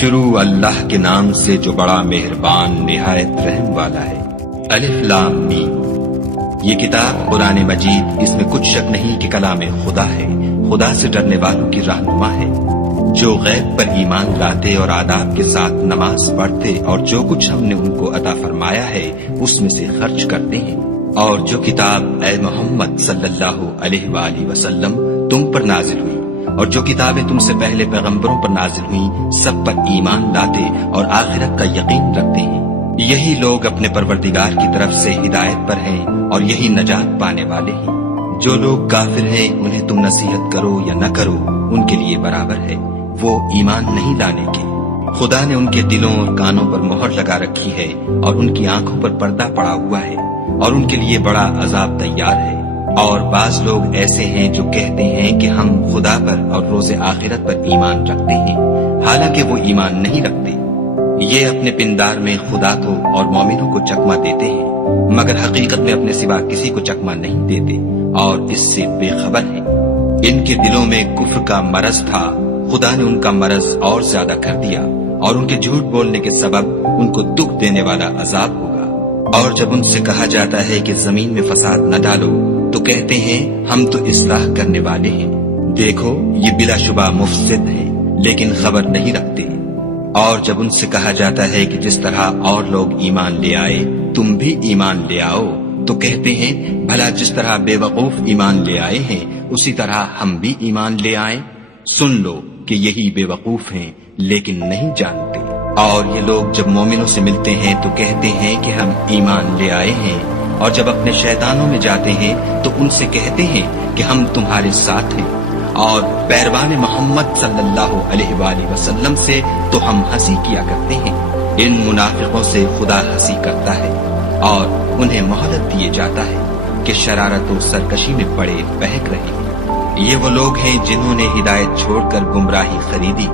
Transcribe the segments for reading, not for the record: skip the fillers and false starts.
شروع اللہ کے نام سے جو بڑا مہربان نہایت رحم والا ہے۔ الف لام میم۔ یہ کتاب قرآن مجید، اس میں کچھ شک نہیں کہ کلام خدا ہے، خدا سے ڈرنے والوں کی رہنما ہے، جو غیب پر ایمان لاتے اور آداب کے ساتھ نماز پڑھتے اور جو کچھ ہم نے ان کو عطا فرمایا ہے اس میں سے خرچ کرتے ہیں، اور جو کتاب اے محمد صلی اللہ علیہ وآلہ وسلم تم پر نازل ہوئی اور جو کتابیں تم سے پہلے پیغمبروں پر نازل ہوئیں سب پر ایمان لاتے اور آخرت کا یقین رکھتے ہیں، یہی لوگ اپنے پروردگار کی طرف سے ہدایت پر ہیں اور یہی نجات پانے والے ہیں۔ جو لوگ کافر ہیں انہیں تم نصیحت کرو یا نہ کرو ان کے لیے برابر ہے، وہ ایمان نہیں لانے کے۔ خدا نے ان کے دلوں اور کانوں پر مہر لگا رکھی ہے اور ان کی آنکھوں پر پردہ پڑا ہوا ہے اور ان کے لیے بڑا عذاب تیار ہے۔ اور بعض لوگ ایسے ہیں جو کہتے ہیں کہ ہم خدا پر اور روز آخرت پر ایمان رکھتے ہیں، حالانکہ وہ ایمان نہیں رکھتے۔ یہ اپنے پندار میں خدا کو اور مومنوں کو چکمہ دیتے ہیں، مگر حقیقت میں اپنے سوا کسی کو چکمہ نہیں دیتے اور اس سے بے خبر ہیں۔ ان کے دلوں میں کفر کا مرض تھا، خدا نے ان کا مرض اور زیادہ کر دیا اور ان کے جھوٹ بولنے کے سبب ان کو دکھ دینے والا عذاب ہوگا۔ اور جب ان سے کہا جاتا ہے کہ زمین میں فساد نہ ڈالو تو کہتے ہیں ہم تو اصلاح کرنے والے ہیں، دیکھو یہ بلا شبہ مفسد ہے لیکن خبر نہیں رکھتے۔ اور جب ان سے کہا جاتا ہے کہ جس طرح اور لوگ ایمان لے آئے تم بھی ایمان لے آؤ تو کہتے ہیں بھلا جس طرح بے وقوف ایمان لے آئے ہیں اسی طرح ہم بھی ایمان لے آئیں۔ سن لو کہ یہی بے وقوف ہیں لیکن نہیں جانتے۔ اور یہ لوگ جب مومنوں سے ملتے ہیں تو کہتے ہیں کہ ہم ایمان لے آئے ہیں، اور جب اپنے شیطانوں میں جاتے ہیں تو ان سے کہتے ہیں کہ ہم تمہارے ساتھ ہیں، اور پیروان محمد صلی اللہ علیہ وآلہ وسلم سے تو ہم ہنسی کیا کرتے ہیں۔ ان منافقوں سے خدا ہنسی کرتا ہے اور انہیں مہلت دیے جاتا ہے کہ شرارت و سرکشی میں پڑے بہک رہے ہیں۔ یہ وہ لوگ ہیں جنہوں نے ہدایت چھوڑ کر گمراہی خریدی،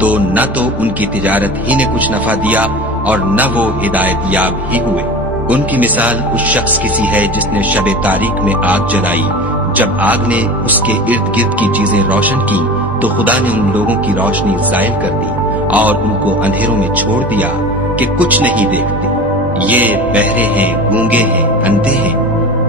تو نہ تو ان کی تجارت ہی نے کچھ نفع دیا اور نہ وہ ہدایت یاب ہی ہوئے۔ ان کی مثال اس شخص کی سی ہے جس نے شب تاریک میں آگ جلائی، جب آگ نے اس کے ارد گرد کی چیزیں روشن کی تو خدا نے ان لوگوں کی روشنی زائل کر دی اور ان کو اندھیروں میں چھوڑ دیا کہ کچھ نہیں دیکھتے۔ یہ بہرے ہیں، گونگے ہیں، اندھے ہیں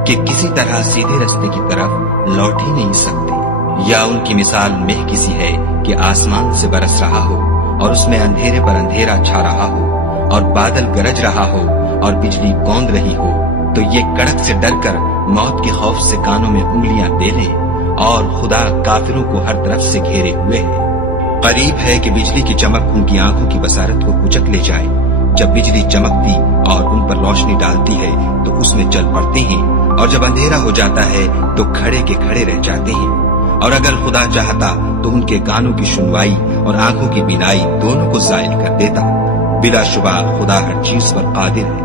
کہ کسی طرح سیدھے رستے کی طرف لوٹ ہی نہیں سکتے۔ یا ان کی مثال مہ کی سی ہے کہ آسمان سے برس رہا ہو اور اس میں اندھیرے پر اندھیرا چھا رہا ہو اور بادل گرج رہا ہو اور بجلی کوند رہی ہو، تو یہ کڑک سے ڈر کر موت کے خوف سے کانوں میں انگلیاں دے لے، اور خدا کافروں کو ہر طرف سے گھیرے ہوئے ہے۔ قریب ہے کہ بجلی کی چمک ان کی آنکھوں کی بصارت کو کچک لے جائے۔ جب بجلی چمکتی اور ان پر روشنی ڈالتی ہے تو اس میں چل پڑتے ہیں، اور جب اندھیرا ہو جاتا ہے تو کھڑے کے کھڑے رہ جاتے ہیں۔ اور اگر خدا چاہتا تو ان کے کانوں کی سنوائی اور آنکھوں کی بینائی دونوں کو زائل کر دیتا۔ بلا شبہ خدا ہر چیز پر قادر ہے۔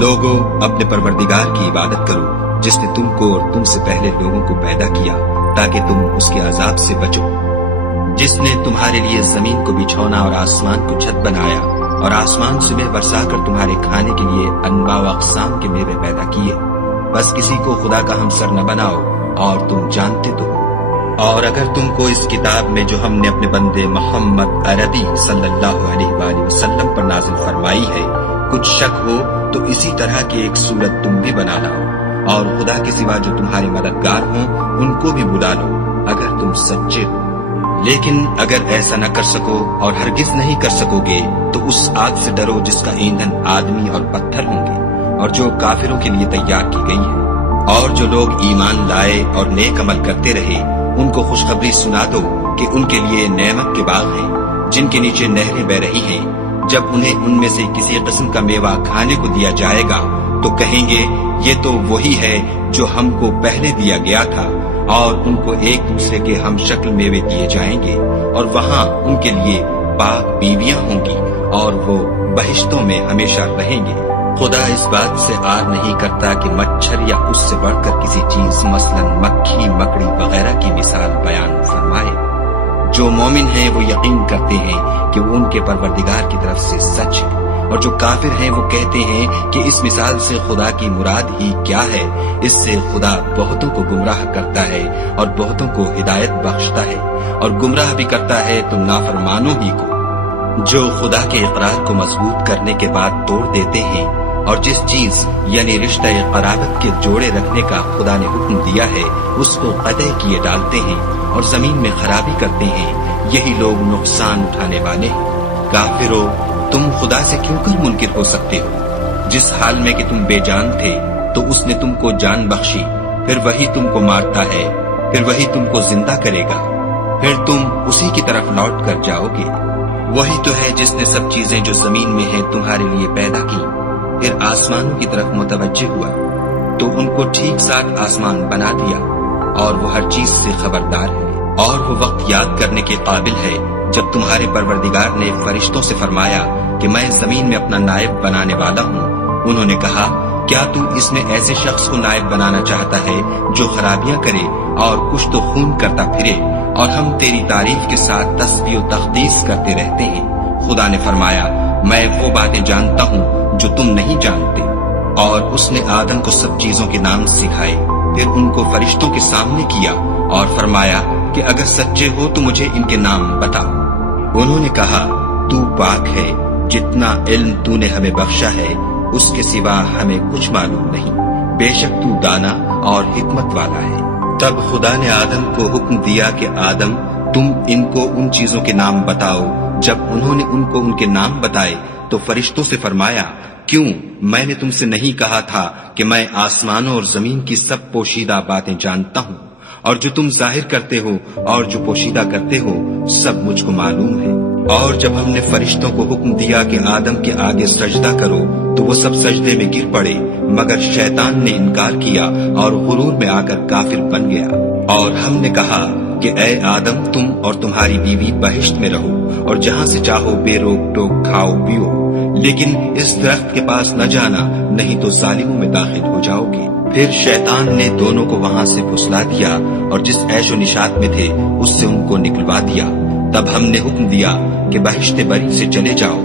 لوگوں، اپنے پروردگار کی عبادت کرو جس نے تم کو اور تم سے پہلے لوگوں کو پیدا کیا تاکہ تم اس کے عذاب سے بچو، جس نے تمہارے لیے زمین کو بچھونا اور آسمان کو چھت بنایا اور آسمان سے میوہ برسا کر تمہارے کھانے کے لیے انواع و اقسام کے میوے پیدا کیے۔ بس کسی کو خدا کا ہمسر نہ بناؤ اور تم جانتے تو ہو۔ اور اگر تم کو اس کتاب میں جو ہم نے اپنے بندے محمد عربی صلی اللہ علیہ وآلہ وسلم پر نازل فرمائی ہے کچھ شک ہو تو اسی طرح کی ایک صورت تم بھی بنا لاؤ، اور خدا کے سوا جو تمہارے مددگار ہوں ان کو بھی بلا لو اگر تم سچے ہو۔ لیکن اگر ایسا نہ کر سکو اور ہرگز نہیں کر سکو گے تو اس آگ سے ڈرو جس کا ایندھن آدمی اور پتھر ہوں گے اور جو کافروں کے لیے تیار کی گئی ہے۔ اور جو لوگ ایمان لائے اور نیک عمل کرتے رہے ان کو خوشخبری سنا دو کہ ان کے لیے نعمت کے باغ ہیں جن کے نیچے نہریں بہ رہی ہیں۔ جب انہیں ان میں سے کسی قسم کا میوہ کھانے کو دیا جائے گا تو کہیں گے یہ تو وہی ہے جو ہم کو پہلے دیا گیا تھا، اور ان کو ایک دوسرے کے ہم شکل میوے دیے جائیں گے، اور وہاں ان کے لیے پاک بیویاں ہوں گی اور وہ بہشتوں میں ہمیشہ رہیں گے۔ خدا اس بات سے آر نہیں کرتا کہ مچھر یا اس سے بڑھ کر کسی چیز مثلا مکھی، مکڑی وغیرہ کی مثال بیان فرمائے۔ جو مومن ہیں وہ یقین کرتے ہیں کہ وہ ان کے پروردگار کی طرف سے سچ ہے، اور جو کافر ہیں وہ کہتے ہیں کہ اس مثال سے خدا کی مراد ہی کیا ہے۔ اس سے خدا بہتوں کو گمراہ کرتا ہے اور بہتوں کو ہدایت بخشتا ہے، اور گمراہ بھی کرتا ہے تو نافرمانوں ہی کو۔ جو خدا کے اقرار کو مضبوط کرنے کے بعد توڑ دیتے ہیں اور جس چیز یعنی رشتہ قرابت کے جوڑے رکھنے کا خدا نے حکم دیا ہے اس کو قطع کیے ڈالتے ہیں اور زمین میں خرابی کرتے ہیں، یہی لوگ نقصان اٹھانے والے ہیں۔ کافرو، تم خدا سے کیوں کر منکر ہو سکتے ہو؟ جس حال میں کہ تم بے جان تھے تو اس نے تم کو جان بخشی، پھر وہی تم کو مارتا ہے، پھر وہی تم کو زندہ کرے گا، پھر تم اسی کی طرف لوٹ کر جاؤ گے۔ وہی تو ہے جس نے سب چیزیں جو زمین میں ہیں تمہارے لیے پیدا کی، پھر آسمانوں کی طرف متوجہ ہوا تو ان کو ٹھیک ساتھ آسمان بنا دیا، اور وہ ہر چیز سے خبردار ہے، اور وہ وقت یاد کرنے کے قابل ہے جب تمہارے پروردگار نے فرشتوں سے فرمایا کہ میں زمین میں اپنا نائب بنانے والا ہوں۔ انہوں نے کہا، کیا تو اس میں ایسے شخص کو نائب بنانا چاہتا ہے جو خرابیاں کرے اور کشت و خون کرتا پھرے، اور ہم تیری تعریف کے ساتھ تسبیح و تقدیس کرتے رہتے ہیں؟ خدا نے فرمایا، میں وہ باتیں جانتا ہوں جو تم نہیں جانتے۔ اور اس نے آدم کو سب چیزوں کے نام سکھائے، پھر ان کو فرشتوں کے سامنے کیا اور فرمایا کہ اگر سچے ہو تو مجھے ان کے نام بتاؤ۔ انہوں نے کہا، تو پاک ہے، جتنا علم تو نے ہمیں بخشا ہے اس کے سوا ہمیں کچھ معلوم نہیں، بے شک تو دانا اور حکمت والا ہے۔ تب خدا نے آدم کو حکم دیا کہ آدم، تم ان کو ان چیزوں کے نام بتاؤ۔ جب انہوں نے ان کو ان کے نام بتائے تو فرشتوں سے فرمایا، کیوں میں نے تم سے نہیں کہا تھا کہ میں آسمانوں اور زمین کی سب پوشیدہ باتیں جانتا ہوں، اور جو تم ظاہر کرتے ہو اور جو پوشیدہ کرتے ہو سب مجھ کو معلوم ہے۔ اور جب ہم نے فرشتوں کو حکم دیا کہ آدم کے آگے سجدہ کرو تو وہ سب سجدے میں گر پڑے، مگر شیطان نے انکار کیا اور غرور میں آ کر کافر بن گیا۔ اور ہم نے کہا کہ اے آدم، تم اور تمہاری بیوی بہشت میں رہو اور جہاں سے چاہو بے روک ٹوک کھاؤ پیو، لیکن اس درخت کے پاس نہ جانا، نہیں تو ظالموں میں داخل ہو جاؤ گے۔ پھر شیطان نے دونوں کو وہاں سے پھسلا دیا اور جس عیش و نشاط میں تھے اس سے ان کو نکلوا دیا۔ تب ہم نے حکم دیا کہ بہشت بری سے چلے جاؤ،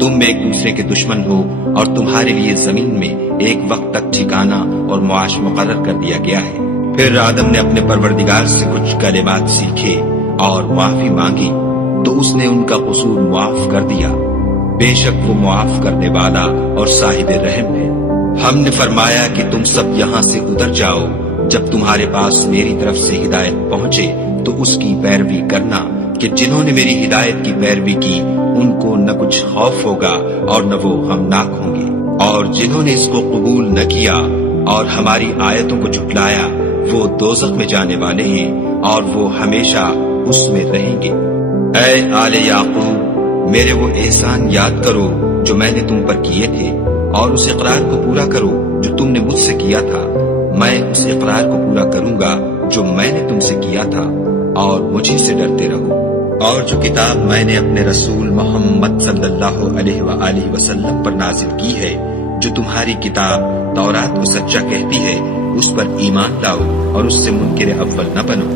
تم ایک دوسرے کے دشمن ہو، اور تمہارے لیے زمین میں ایک وقت تک ٹھکانہ اور معاش مقرر کر دیا گیا ہے۔ پھر آدم نے اپنے پروردگار سے کچھ کلمات سیکھے اور معافی مانگی تو اس نے ان کا قصور معاف کر دیا، بے شک وہ معاف کرنے والا اور صاحب رحم ہے۔ ہم نے فرمایا کہ تم سب یہاں سے اتر جاؤ، جب تمہارے پاس میری طرف سے ہدایت پہنچے تو اس کی پیروی کرنا، کہ جنہوں نے میری ہدایت کی پیروی کی ان کو نہ کچھ خوف ہوگا اور نہ وہ غمناک ہوں گے، اور جنہوں نے اس کو قبول نہ کیا اور ہماری آیتوں کو جھٹلایا وہ دوزخ میں جانے والے ہیں اور وہ ہمیشہ اس میں رہیں گے۔ اے آل یعقوب، میرے وہ احسان یاد کرو جو میں نے تم پر کیے تھے، اور اس اقرار کو پورا کرو جو تم نے مجھ سے کیا تھا۔ میں اس اقرار کو پورا کروں گا جو میں نے تم سے کیا تھا، اور مجھے سے ڈرتے رہو۔ اور جو کتاب میں نے اپنے رسول محمد صلی اللہ علیہ وآلہ وسلم پر نازل کی ہے، جو تمہاری کتاب تورات کو سچا کہتی ہے، اس پر ایمان لاؤ اور اس سے منکر اول نہ بنو،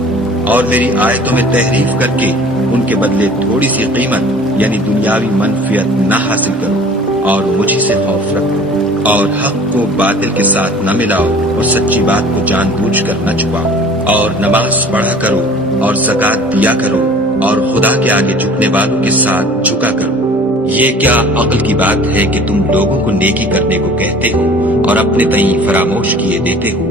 اور میری آیتوں میں تحریف کر کے ان کے بدلے تھوڑی سی قیمت یعنی دنیاوی منفعت نہ حاصل کرو، اور مجھے سے خوف رکھو، اور حق کو باطل کے ساتھ نہ ملاؤ، اور سچی بات کو جان بوجھ کر نہ چھپاؤ، اور نماز پڑھا کرو اور زکوٰۃ دیا کرو، اور خدا کے آگے جھکنے والوں کے ساتھ جھکا کرو۔ یہ کیا عقل کی بات ہے کہ تم لوگوں کو نیکی کرنے کو کہتے ہو اور اپنے تئیں فراموش کیے دیتے ہو،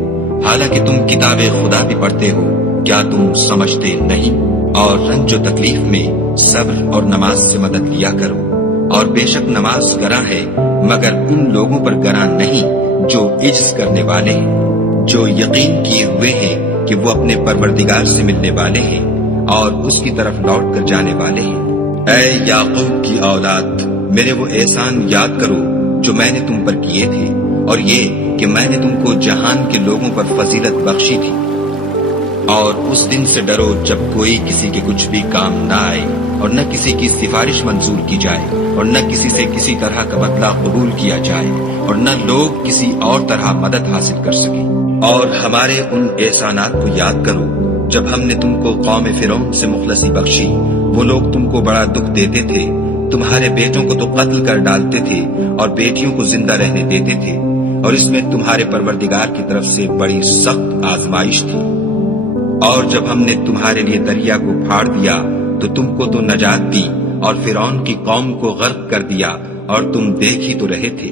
حالانکہ تم کتاب خدا بھی پڑھتے ہو؟ کیا تم سمجھتے نہیں؟ اور رنج و تکلیف میں صبر اور نماز سے مدد لیا کرو، اور بے شک نماز گراں ہے، مگر ان لوگوں پر گراں نہیں جو عجز کرنے والے ہیں، جو یقین کیے ہوئے ہیں کہ وہ اپنے پروردگار سے ملنے والے ہیں اور اس کی طرف لوٹ کر جانے والے ہیں۔ اے یعقوب کی اولاد، میرے وہ احسان یاد کرو جو میں نے تم پر کیے تھے، اور یہ کہ میں نے تم کو جہان کے لوگوں پر فضیلت بخشی تھی۔ اور اس دن سے ڈرو جب کوئی کسی کے کچھ بھی کام نہ آئے، اور نہ کسی کی سفارش منظور کی جائے، اور نہ کسی سے کسی طرح کا بدلہ قبول کیا جائے، اور نہ لوگ کسی اور طرح مدد حاصل کر سکیں۔ اور ہمارے ان احسانات کو یاد کرو جب ہم نے تم کو قوم فرعون سے مخلصی بخشی، وہ لوگ تم کو بڑا دکھ دیتے تھے، تمہارے بیٹوں کو تو قتل کر ڈالتے تھے اور بیٹیوں کو زندہ رہنے دیتے تھے، اور اس میں تمہارے پروردگار کی طرف سے بڑی سخت آزمائش تھی۔ اور جب ہم نے تمہارے لیے دریا کو پھاڑ دیا تو تم کو تو نجات دی، اور فرعون کی قوم کو غرق کر دیا اور تم دیکھ ہی تو رہے تھے۔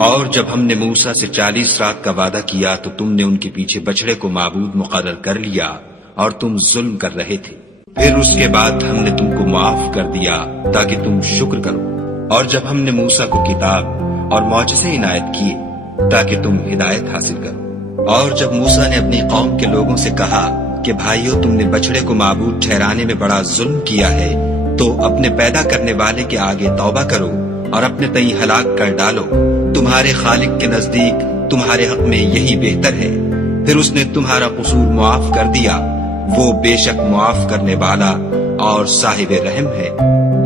اور جب ہم نے موسیٰ سے 40 رات کا وعدہ کیا تو تم نے ان کے پیچھے بچڑے کو معبود مقرر کر لیا اور تم ظلم کر رہے تھے۔ پھر اس کے بعد ہم نے تم کو معاف کر دیا تاکہ تم شکر کرو۔ اور جب ہم نے موسیٰ کو کتاب اور معجزے عنایت کیے تاکہ تم ہدایت حاصل کرو۔ اور جب موسیٰ نے اپنی قوم کے لوگوں سے کہا کہ بھائیو، تم نے بچڑے کو معبود ٹھہرانے میں بڑا ظلم کیا ہے، تو اپنے پیدا کرنے والے کے آگے توبہ کرو اور اپنے تئیں ہلاک کر ڈالو، تمہارے خالق کے نزدیک تمہارے حق میں یہی بہتر ہے۔ پھر اس نے تمہارا قصور معاف کر دیا، وہ بے شک معاف کرنے والا اور صاحب رحم ہے۔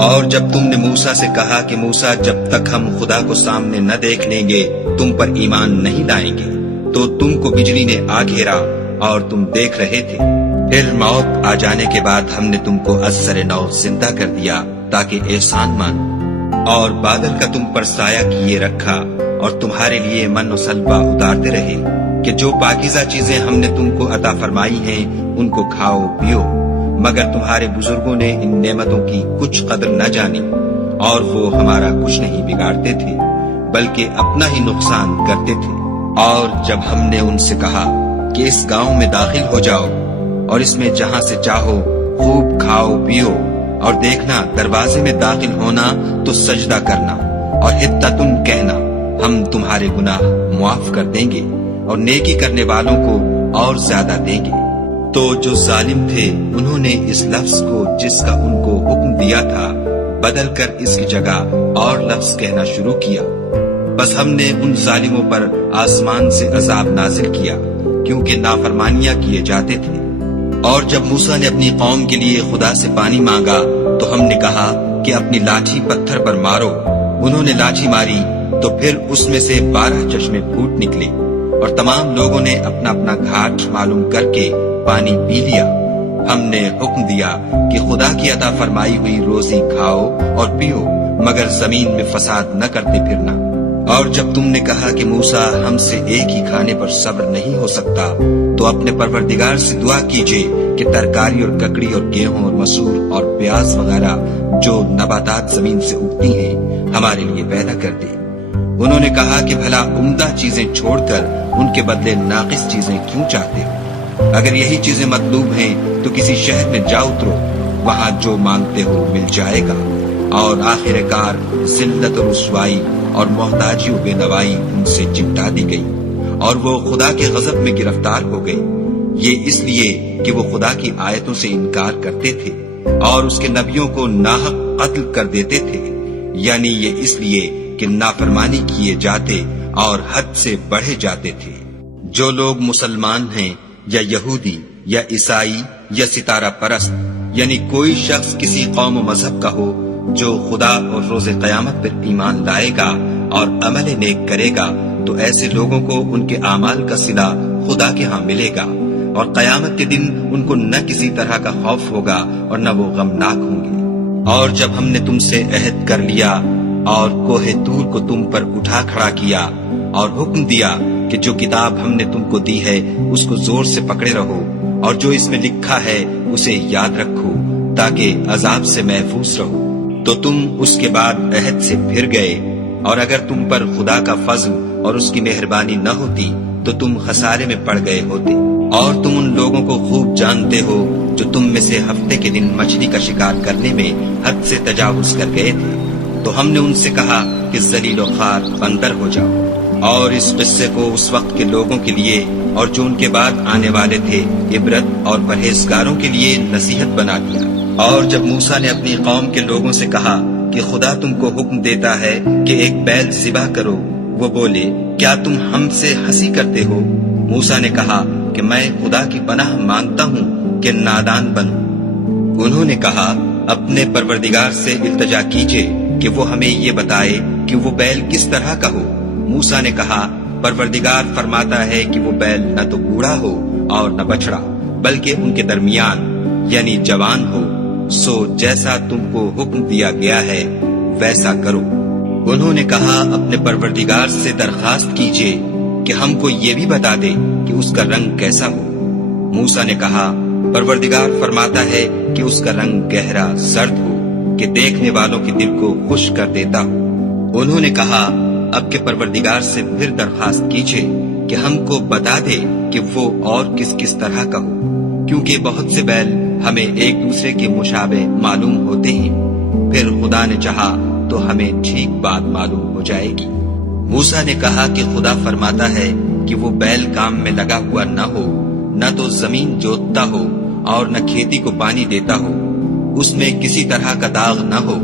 اور جب تم نے موسیٰ سے کہا کہ موسیٰ، جب تک ہم خدا کو سامنے نہ دیکھ لیں گے تم پر ایمان نہیں لائیں گے، تو تم کو بجلی نے آ گھیرا اور تم دیکھ رہے تھے۔ پھر موت آ جانے کے بعد ہم نے تم کو از سر نو زندہ کر دیا تاکہ احسان مانو، اور بادل کا تم پر سایہ کیے رکھا اور تمہارے لیے من و سلوہ اتارتے رہے کہ جو پاکیزہ چیزیں ہم نے تم کو عطا فرمائی ہیں ان کو کھاؤ پیو، مگر تمہارے بزرگوں نے ان نعمتوں کی کچھ قدر نہ جانی، اور وہ ہمارا کچھ نہیں بگاڑتے تھے بلکہ اپنا ہی نقصان کرتے تھے۔ اور جب ہم نے ان سے کہا کہ اس گاؤں میں داخل ہو جاؤ اور اس میں جہاں سے چاہو خوب کھاؤ پیو، اور دیکھنا دروازے میں داخل ہونا تو سجدہ کرنا اور حطتن کہنا، ہم تمہارے گناہ معاف کر دیں گے اور نیکی کرنے والوں کو اور زیادہ دیں گے۔ تو جو ظالم تھے انہوں نے اس لفظ کو جس کا ان کو حکم دیا تھا بدل کر اس کی جگہ اور لفظ کہنا شروع کیا، بس ہم نے ان ظالموں پر آسمان سے عذاب نازل کیا کیونکہ نافرمانیاں کیے جاتے تھے۔ اور جب موسیٰ نے اپنی قوم کے لیے خدا سے پانی مانگا تو ہم نے کہا کہ اپنی لاٹھی پتھر پر مارو۔ انہوں نے لاٹھی ماری تو پھر اس میں سے 12 چشمے پھوٹ نکلے، اور تمام لوگوں نے اپنا اپنا گھاٹ معلوم کر کے پانی پی لیا۔ ہم نے حکم دیا کہ خدا کی عطا فرمائی ہوئی روزی کھاؤ اور پیو، مگر زمین میں فساد نہ کرتے پھرنا۔ اور جب تم نے کہا کہ موسیٰ، ہم سے ایک ہی کھانے پر صبر نہیں ہو سکتا، تو اپنے پروردگار سے دعا کیجئے کہ ترکاری اور ککڑی اور گیہوں اور مسور اور پیاز وغیرہ جو نباتات زمین سے اگتی ہیں ہمارے لیے پیدا کر دے۔ انہوں نے کہا کہ بھلا عمدہ چیزیں چھوڑ کر ان کے بدلے ناقص چیزیں کیوں چاہتے ہو؟ اگر یہی چیزیں مطلوب ہیں تو کسی شہر میں جا اترو، وہاں جو مانگتے ہو مل جائے گا۔ اور آخر کار ذلت و رسوائی اور محتاجی و بے نوائی ان سے چمٹا دی گئی، اور وہ خدا کے غضب میں گرفتار ہو گئے، یہ اس لیے کہ وہ خدا کی آیتوں سے انکار کرتے تھے اور اس کے نبیوں کو ناحق قتل کر دیتے تھے، یعنی یہ اس لیے کہ نافرمانی کیے جاتے اور حد سے بڑھے جاتے تھے۔ جو لوگ مسلمان ہیں یا یہودی یا عیسائی یا ستارہ پرست، یعنی کوئی شخص کسی قوم و مذہب کا ہو، جو خدا اور روز قیامت پر ایمان لائے گا اور عمل نیک کرے گا، تو ایسے لوگوں کو ان کے اعمال کا صلہ خدا کے ہاں ملے گا، اور قیامت کے دن ان کو نہ کسی طرح کا خوف ہوگا اور نہ وہ غمناک ہوں گے۔ اور جب ہم نے تم سے عہد کر لیا اور کوہ طور کو تم پر اٹھا کھڑا کیا اور حکم دیا کہ جو کتاب ہم نے تم کو دی ہے اس کو زور سے پکڑے رہو، اور جو اس میں لکھا ہے اسے یاد رکھو تاکہ عذاب سے محفوظ رہو، تو تم اس کے بعد عہد سے پھر گئے، اور اگر تم پر خدا کا فضل اور اس کی مہربانی نہ ہوتی تو تم خسارے میں پڑ گئے ہوتے۔ اور تم ان لوگوں کو خوب جانتے ہو جو تم میں سے ہفتے کے دن مچھلی کا شکار کرنے میں حد سے تجاوز کر گئے تھے، تو ہم نے ان سے کہا کہ ذلیل و خوار بندر ہو جاؤ۔ اور اس قصے کو اس وقت کے لوگوں کے لیے اور جو ان کے بعد آنے والے تھے عبرت اور پرہیزگاروں کے لیے نصیحت بنا دیا۔ اور جب موسیٰ نے اپنی قوم کے لوگوں سے کہا کہ خدا تم کو حکم دیتا ہے کہ ایک بیل ذبح کرو، وہ بولے، کیا تم ہم سے ہنسی کرتے ہو؟ موسیٰ نے کہا کہ میں خدا کی پناہ مانگتا ہوں کہ نادان بنوں۔ انہوں نے کہا، اپنے پروردگار سے التجا کیجئے کہ وہ ہمیں یہ بتائے کہ وہ بیل کس طرح کا ہو۔ موسیٰ نے کہا، پروردگار فرماتا ہے کہ وہ بیل نہ تو بوڑھا ہو اور نہ بچڑا، بلکہ ان کے درمیان یعنی جوان ہو، سو جیسا تم کو حکم دیا گیا ہے ویسا کرو۔ انہوں نے کہا، اپنے پروردگار سے درخواست کیجئے کہ ہم کو یہ بھی بتا دے کہ اس کا رنگ کیسا ہو۔ موسیٰ نے کہا، پروردگار فرماتا ہے کہ اس کا رنگ گہرا زرد ہو کہ دیکھنے والوں کے دل کو خوش کر دیتا ہوں۔ انہوں نے کہا اب کے پروردگار سے پھر درخواست کیجئے کہ ہم کو بتا دے کہ وہ اور کس کس طرح کا ہو، کیونکہ بہت سے بیل ہمیں ایک دوسرے کے مشابہ معلوم ہوتے ہیں، پھر خدا نے چاہا تو ہمیں ٹھیک بات معلوم ہو جائے گی۔ موسیٰ نے کہا کہ خدا فرماتا ہے کہ وہ بیل کام میں لگا ہوا نہ ہو، نہ تو زمین جوتتا ہو اور نہ کھیتی کو پانی دیتا ہو، اس میں کسی طرح کا داغ نہ ہو۔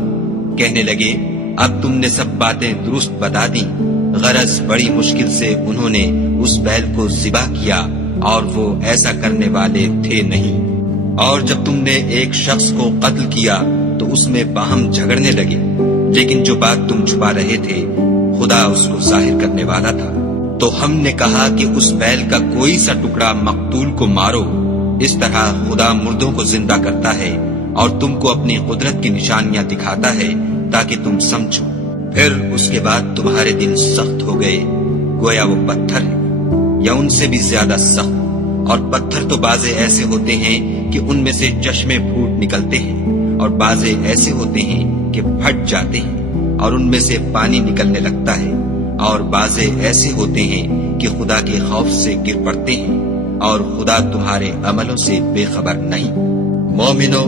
کہنے لگے اب تم نے سب باتیں درست بتا دیں۔ غرض بڑی مشکل سے انہوں نے اس بیل کو ذبح کیا اور وہ ایسا کرنے والے تھے نہیں۔ اور جب تم نے ایک شخص کو قتل کیا تو اس میں باہم جھگڑنے لگے، لیکن جو بات تم چھپا رہے تھے خدا اس کو ظاہر کرنے والا تھا۔ تو ہم نے کہا کہ اس بیل کا کوئی سا ٹکڑا مقتول کو مارو، اس طرح خدا مردوں کو زندہ کرتا ہے اور تم کو اپنی قدرت کی نشانیاں دکھاتا ہے تاکہ تم سمجھو۔ پھر اس کے بعد تمہارے دل سخت ہو گئے، گویا وہ پتھر ہے یا ان سے بھی زیادہ سخت۔ اور پتھر تو بازے ایسے ہوتے ہیں کہ ان میں سے چشمے پھوٹ نکلتے ہیں، اور بازے ایسے ہوتے ہیں کہ پھٹ جاتے ہیں اور ان میں سے پانی نکلنے لگتا ہے، اور بازے ایسے ہوتے ہیں کہ خدا کے خوف سے گر پڑتے ہیں، اور خدا تمہارے عملوں سے بے خبر نہیں۔ مومنو،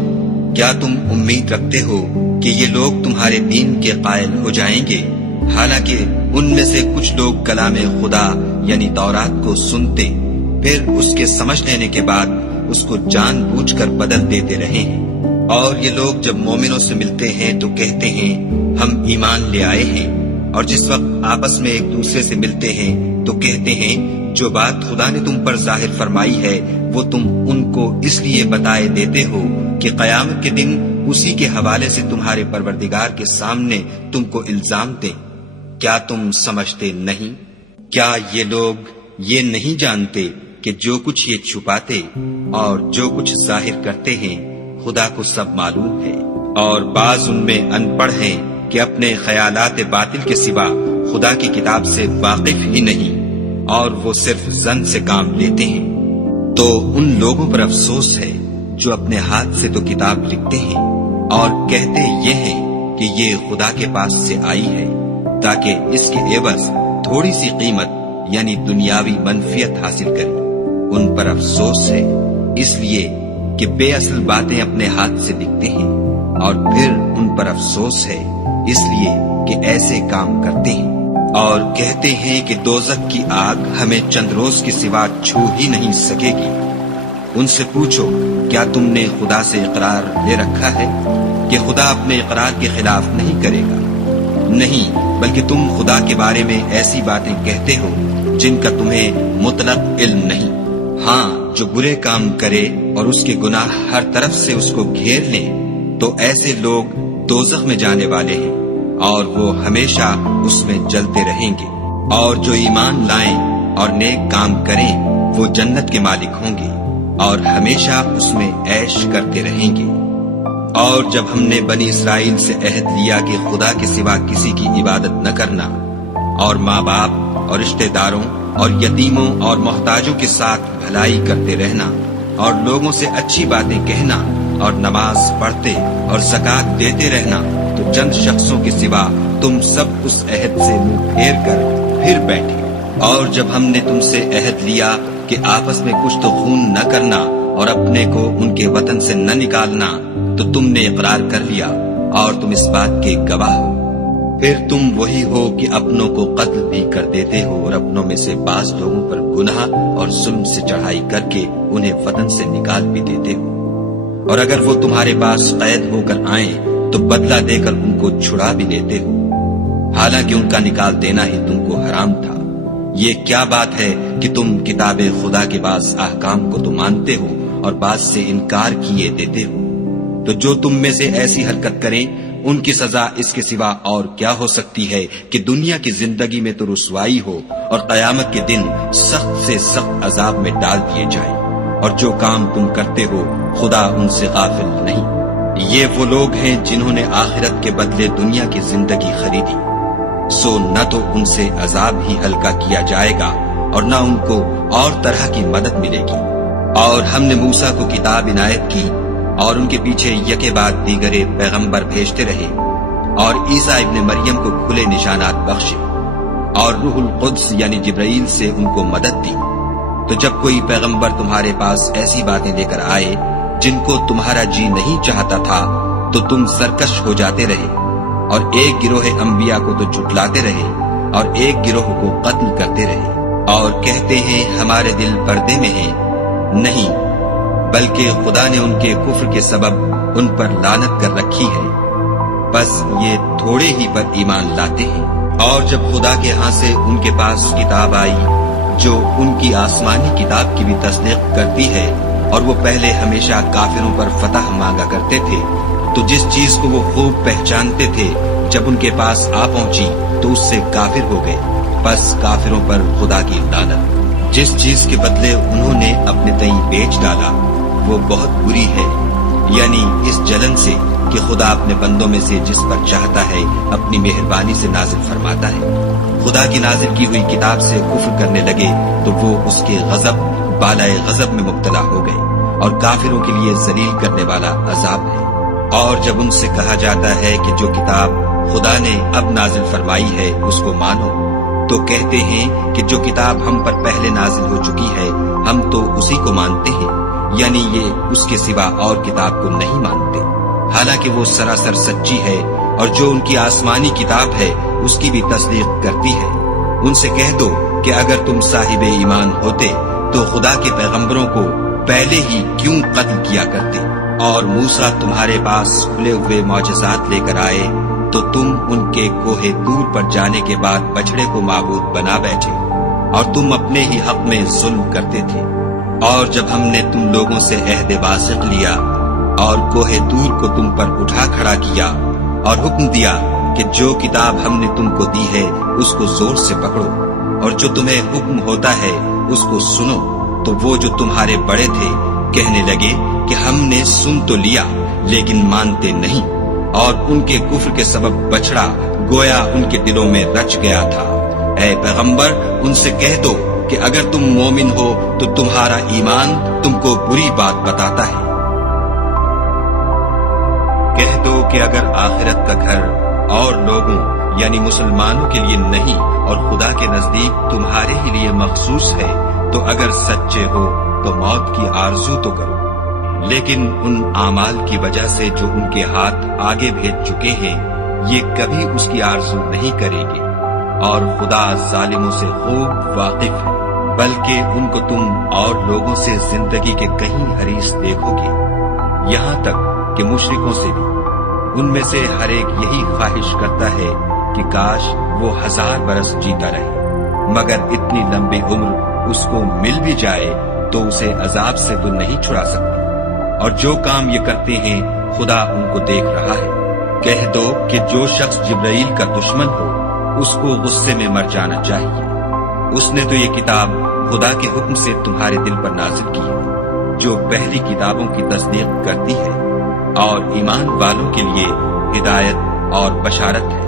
کیا تم امید رکھتے ہو کہ یہ لوگ تمہارے دین کے قائل ہو جائیں گے؟ حالانکہ ان میں سے کچھ لوگ کلام خدا یعنی تورات کو سنتے، پھر اس کے سمجھ لینے کے بعد اس کو جان بوجھ کر بدل دیتے رہے ہیں۔ اور یہ لوگ جب مومنوں سے ملتے ہیں تو کہتے ہیں ہم ایمان لے آئے ہیں، اور جس وقت آپس میں ایک دوسرے سے ملتے ہیں تو کہتے ہیں جو بات خدا نے تم پر ظاہر فرمائی ہے وہ تم ان کو اس لیے بتائے دیتے ہو کہ قیامت کے دن اسی کے حوالے سے تمہارے پروردگار کے سامنے تم کو الزام دیں۔ کیا تم سمجھتے نہیں؟ کیا یہ لوگ یہ نہیں جانتے کہ جو کچھ یہ چھپاتے اور جو کچھ ظاہر کرتے ہیں خدا کو سب معلوم ہے؟ اور بعض ان میں ان پڑھ ہیں کہ اپنے خیالات باطل کے سوا خدا کی کتاب سے واقف ہی نہیں، اور وہ صرف ظن سے کام لیتے ہیں۔ تو ان لوگوں پر افسوس ہے جو اپنے ہاتھ سے تو کتاب لکھتے ہیں اور کہتے یہ ہیں کہ یہ خدا کے پاس سے آئی ہے، تاکہ اس کے عوض تھوڑی سی قیمت یعنی دنیاوی منفیت حاصل کریں۔ ان پر افسوس ہے اس لیے کہ بے اصل باتیں اپنے ہاتھ سے لکھتے ہیں، اور پھر ان پر افسوس ہے اس لیے کہ ایسے کام کرتے ہیں، اور کہتے ہیں کہ دوزخ کی آگ ہمیں چند روز کے سوا چھو ہی نہیں سکے گی۔ ان سے پوچھو کیا تم نے خدا سے اقرار لے رکھا ہے کہ خدا اپنے اقرار کے خلاف نہیں کرے گا؟ نہیں، بلکہ تم خدا کے بارے میں ایسی باتیں کہتے ہو جن کا تمہیں مطلق علم نہیں۔ ہاں، جو برے کام کرے اور اس کے گناہ ہر طرف سے اس کو گھیر لیں تو ایسے لوگ دوزخ میں جانے والے ہیں، اور وہ ہمیشہ اس میں جلتے رہیں گے۔ اور جو ایمان لائیں اور نیک کام کریں وہ جنت کے مالک ہوں گے اور ہمیشہ اس میں عیش کرتے رہیں گے۔ اور جب ہم نے بنی اسرائیل سے عہد لیا کہ خدا کے سوا کسی کی عبادت نہ کرنا، اور ماں باپ اور رشتہ داروں اور یتیموں اور محتاجوں کے ساتھ بھلائی کرتے رہنا، اور لوگوں سے اچھی باتیں کہنا، اور نماز پڑھتے اور زکوٰۃ دیتے رہنا، تو چند شخصوں کے سوا تم سب اس عہد سے منہ پھیر کر پھر بیٹھے۔ اور جب ہم نے تم سے عہد لیا کہ آپس میں کچھ تو خون نہ کرنا اور اپنے کو ان کے وطن سے نہ نکالنا، تو تم نے اقرار کر لیا اور تم اس بات کے گواہ ہو۔ پھر تم وہی ہو کہ اپنوں کو قتل بھی کر دیتے ہو، اور اپنوں میں سے بعض لوگوں پر گناہ اور ظلم سے چڑھائی کر کے انہیں وطن سے نکال بھی دیتے ہو۔ اور اگر وہ تمہارے پاس قید ہو کر آئیں تو بدلہ دے کر ان کو چھڑا بھی لیتے ہو، حالانکہ ان کا نکال دینا ہی تم کو حرام تھا۔ یہ کیا بات ہے کہ تم کتاب خدا کے بعض احکام کو تو مانتے ہو اور بعض سے انکار کیے دیتے ہو؟ تو جو تم میں سے ایسی حرکت کریں ان کی سزا اس کے سوا اور کیا ہو سکتی ہے کہ دنیا کی زندگی میں تو رسوائی ہو اور قیامت کے دن سخت سے سخت عذاب میں ڈال دیے جائیں۔ اور جو کام تم کرتے ہو خدا ان سے غافل نہیں۔ یہ وہ لوگ ہیں جنہوں نے آخرت کے بدلے دنیا کی زندگی خریدی، سو نہ تو ان سے عذاب ہی ہلکا کیا جائے گا اور نہ ان کو اور طرح کی مدد ملے گی۔ اور ہم نے موسیٰ کو کتاب عنایت کی اور ان کے پیچھے یکے بعد دیگرے پیغمبر بھیجتے رہے، اور عیسیٰ ابن مریم کو کھلے نشانات بخشے، اور روح القدس یعنی جبرائیل سے ان کو مدد دی۔ تو جب کوئی پیغمبر تمہارے پاس ایسی باتیں لے کر آئے جن کو تمہارا جی نہیں چاہتا تھا تو تم سرکش ہو جاتے رہے، اور ایک گروہ انبیاء کو تو جھٹلاتے رہے اور ایک گروہ کو قتل کرتے رہے، اور کہتے ہیں ہمارے دل پردے میں ہیں۔ نہیں، بلکہ خدا نے ان کے کفر کے سبب ان پر لعنت کر رکھی ہے، بس یہ تھوڑے ہی پر ایمان لاتے ہیں۔ اور جب خدا کے ہاں سے ان کے پاس کتاب آئی جو ان کی آسمانی کتاب کی بھی تصدیق کرتی ہے، اور وہ پہلے ہمیشہ کافروں پر فتح مانگا کرتے تھے، تو جس چیز کو وہ خوب پہچانتے تھے جب ان کے پاس آ پہنچی تو اس سے کافر ہو گئے، بس کافروں پر خدا کی لعنت۔ جس چیز کے بدلے انہوں نے اپنے تئیں بیچ ڈالا وہ بہت بری ہے، یعنی اس جلن سے کہ خدا اپنے بندوں میں سے جس پر چاہتا ہے اپنی مہربانی سے نازل فرماتا ہے۔ خدا کی نازل کی ہوئی کتاب سے کفر کرنے لگے تو وہ اس کے غضب بالائے غضب میں مبتلا ہو گئے، اور کافروں کے لیے ذلیل کرنے والا عذاب ہے۔ اور جب ان سے کہا جاتا ہے کہ جو کتاب خدا نے اب نازل فرمائی ہے اس کو مانو، تو کہتے ہیں کہ جو کتاب ہم پر پہلے نازل ہو چکی ہے ہم تو اسی کو مانتے ہیں، یعنی یہ اس کے سوا اور کتاب کو نہیں مانتے، حالانکہ وہ سراسر سچی ہے، اور جو ان کی آسمانی کتاب ہے اس کی بھی تصدیق کرتی ہے۔ ان سے کہہ دو کہ اگر تم صاحب ایمان ہوتے تو خدا کے پیغمبروں کو پہلے ہی کیوں قتل کیا کرتے، اور موسیٰ تمہارے پاس کھلے ہوئے معجزات لے کر آئے تو تم ان کے کوہ طور پر جانے کے بعد بچڑے کو معبود بنا بیٹھے، اور تم اپنے ہی حق میں ظلم کرتے تھے۔ اور جب ہم نے تم لوگوں سے عہد واثق لیا اور کوہ طور کو تم پر اٹھا کھڑا کیا اور حکم دیا کہ جو کتاب ہم نے تم کو دی ہے اس کو زور سے پکڑو، اور جو تمہیں حکم ہوتا ہے اس کو سنو، تو وہ جو تمہارے بڑے تھے کہنے لگے کہ ہم نے سن تو لیا لیکن مانتے نہیں، اور ان کے کفر کے سبب بچڑا گویا ان کے دلوں میں رچ گیا تھا۔ اے پیغمبر ان سے کہہ دو کہ اگر تم مومن ہو تو تمہارا ایمان تم کو بری بات بتاتا ہے۔ کہہ دو کہ اگر آخرت کا گھر اور لوگوں یعنی مسلمانوں کے لیے نہیں اور خدا کے نزدیک تمہارے ہی لیے مخصوص ہے تو اگر سچے ہو تو موت کی آرزو تو کرو، لیکن ان اعمال کی وجہ سے جو ان کے ہاتھ آگے بھیج چکے ہیں یہ کبھی اس کی آرزو نہیں کرے گی، اور خدا ظالموں سے خوب واقف ہے۔ بلکہ ان کو تم اور لوگوں سے زندگی کے کہیں حریص دیکھو گے، یہاں تک کہ مشرکوں سے بھی۔ ان میں سے ہر ایک یہی خواہش کرتا ہے کہ کاش وہ 1000 برس جیتا رہے، مگر اتنی لمبی عمر اس کو مل بھی جائے تو اسے عذاب سے تو نہیں چھڑا سکتی، اور جو کام یہ کرتے ہیں خدا ان کو دیکھ رہا ہے۔ کہہ دو کہ جو شخص جبرائیل کا دشمن ہو اس کو غصے میں مر جانا چاہیے، اس نے تو یہ کتاب خدا کے حکم سے تمہارے دل پر نازل کی ہے، جو پہلی کتابوں کی تصدیق کرتی ہے اور ایمان والوں کے لیے ہدایت اور بشارت ہے۔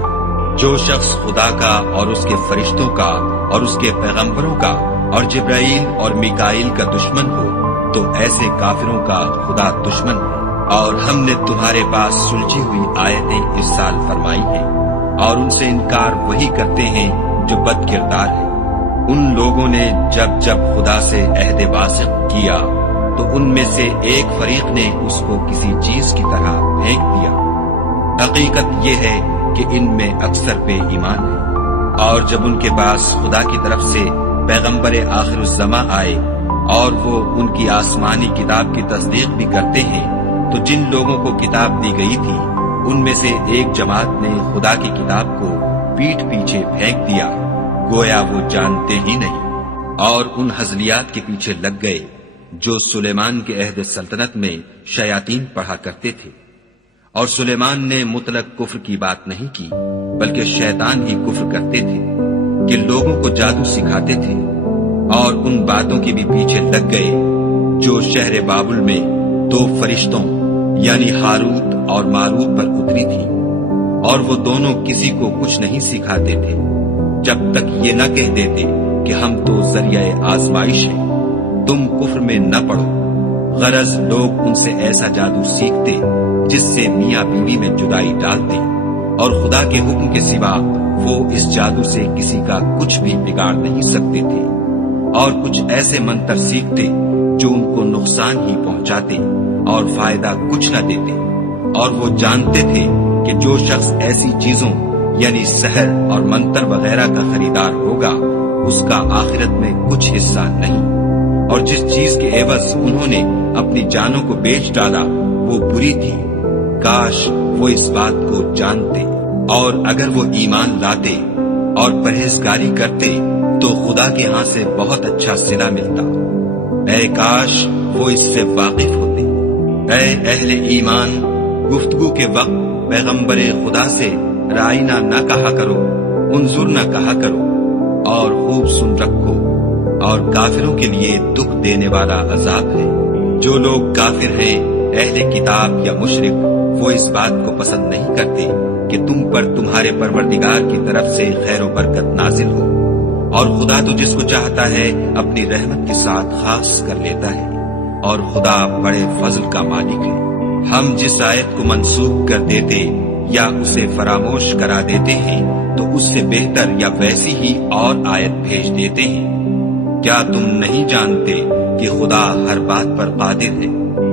جو شخص خدا کا اور اس کے فرشتوں کا اور اس کے پیغمبروں کا اور جبرائیل اور میکائیل کا دشمن ہو تو ایسے کافروں کا خدا دشمن ہے۔ اور ہم نے تمہارے پاس سلجھی ہوئی آیتیں ارسال فرمائی ہیں، اور ان سے انکار وہی کرتے ہیں جو بد کردار ہے۔ ان لوگوں نے جب جب خدا سے عہد واثق کیا تو ان میں سے ایک فریق نے اس کو کسی چیز کی طرح پھینک دیا۔ حقیقت یہ ہے کہ ان میں اکثر بے ایمان ہے۔ اور جب ان کے پاس خدا کی طرف سے پیغمبر آخر الزماں آئے اور وہ ان کی آسمانی کتاب کی تصدیق بھی کرتے ہیں تو جن لوگوں کو کتاب دی گئی تھی ان میں سے ایک جماعت نے خدا کی کتاب کو پیٹھ پیچھے پھینک دیا، گویا وہ جانتے ہی نہیں، اور ان ہزلیات کے پیچھے لگ گئے جو سلیمان کے عہد سلطنت میں شیاطین پڑھا کرتے تھے۔ اور سلیمان نے مطلق کفر کی بات نہیں کی بلکہ شیطان ہی کفر کرتے تھے کہ لوگوں کو جادو سکھاتے تھے، اور ان باتوں کے بھی پیچھے لگ گئے جو شہر بابل میں 2 فرشتوں یعنی ہاروت اور ماروت پر اتری تھی، اور وہ دونوں کسی کو کچھ نہیں سکھاتے تھے جب تک یہ نہ کہہ دیتے کہ ہم تو ذریعہ آزمائش ہیں، تم کفر میں نہ پڑو۔ غرض لوگ ان سے ایسا جادو سیکھتے جس سے میاں بیوی میں جدائی ڈالتے، اور خدا کے حکم کے سوا وہ اس جادو سے کسی کا کچھ بھی بگاڑ نہیں سکتے تھے، اور کچھ ایسے منتر سیکھتے جو ان کو نقصان ہی پہنچاتے اور فائدہ کچھ نہ دیتے، اور وہ جانتے تھے کہ جو شخص ایسی چیزوں یعنی سحر اور منتر وغیرہ کا خریدار ہوگا اس کا آخرت میں کچھ حصہ نہیں، اور جس چیز کے عوض انہوں نے اپنی جانوں کو بیچ ڈالا وہ بری تھی۔ کاش وہ اس بات کو جانتے، اور اگر وہ ایمان لاتے اور پرہیزگاری کرتے تو خدا کے ہاں سے بہت اچھا صلہ ملتا۔ اے کاش وہ اس سے واقف ہوتے۔ اے اہل ایمان، گفتگو کے وقت پیغمبر خدا سے رائنا نہ کہا کرو، انظر نہ کہا کرو، اور خوب سن رکھو، اور کافروں کے لیے دکھ دینے والا عذاب ہے۔ جو لوگ کافر ہیں، اہل کتاب یا مشرک، وہ اس بات کو پسند نہیں کرتے کہ تم پر تمہارے پروردگار کی طرف سے خیر و برکت نازل ہو، اور خدا تو جس کو چاہتا ہے اپنی رحمت کے ساتھ خاص کر لیتا ہے، اور خدا بڑے فضل کا مالک ہے۔ ہم جس آیت کو منسوخ کر دیتے یا اسے فراموش کرا دیتے ہیں تو اس سے بہتر یا ویسی ہی اور آیت بھیج دیتے ہیں۔ کیا تم نہیں جانتے کہ خدا ہر بات پر قادر ہے؟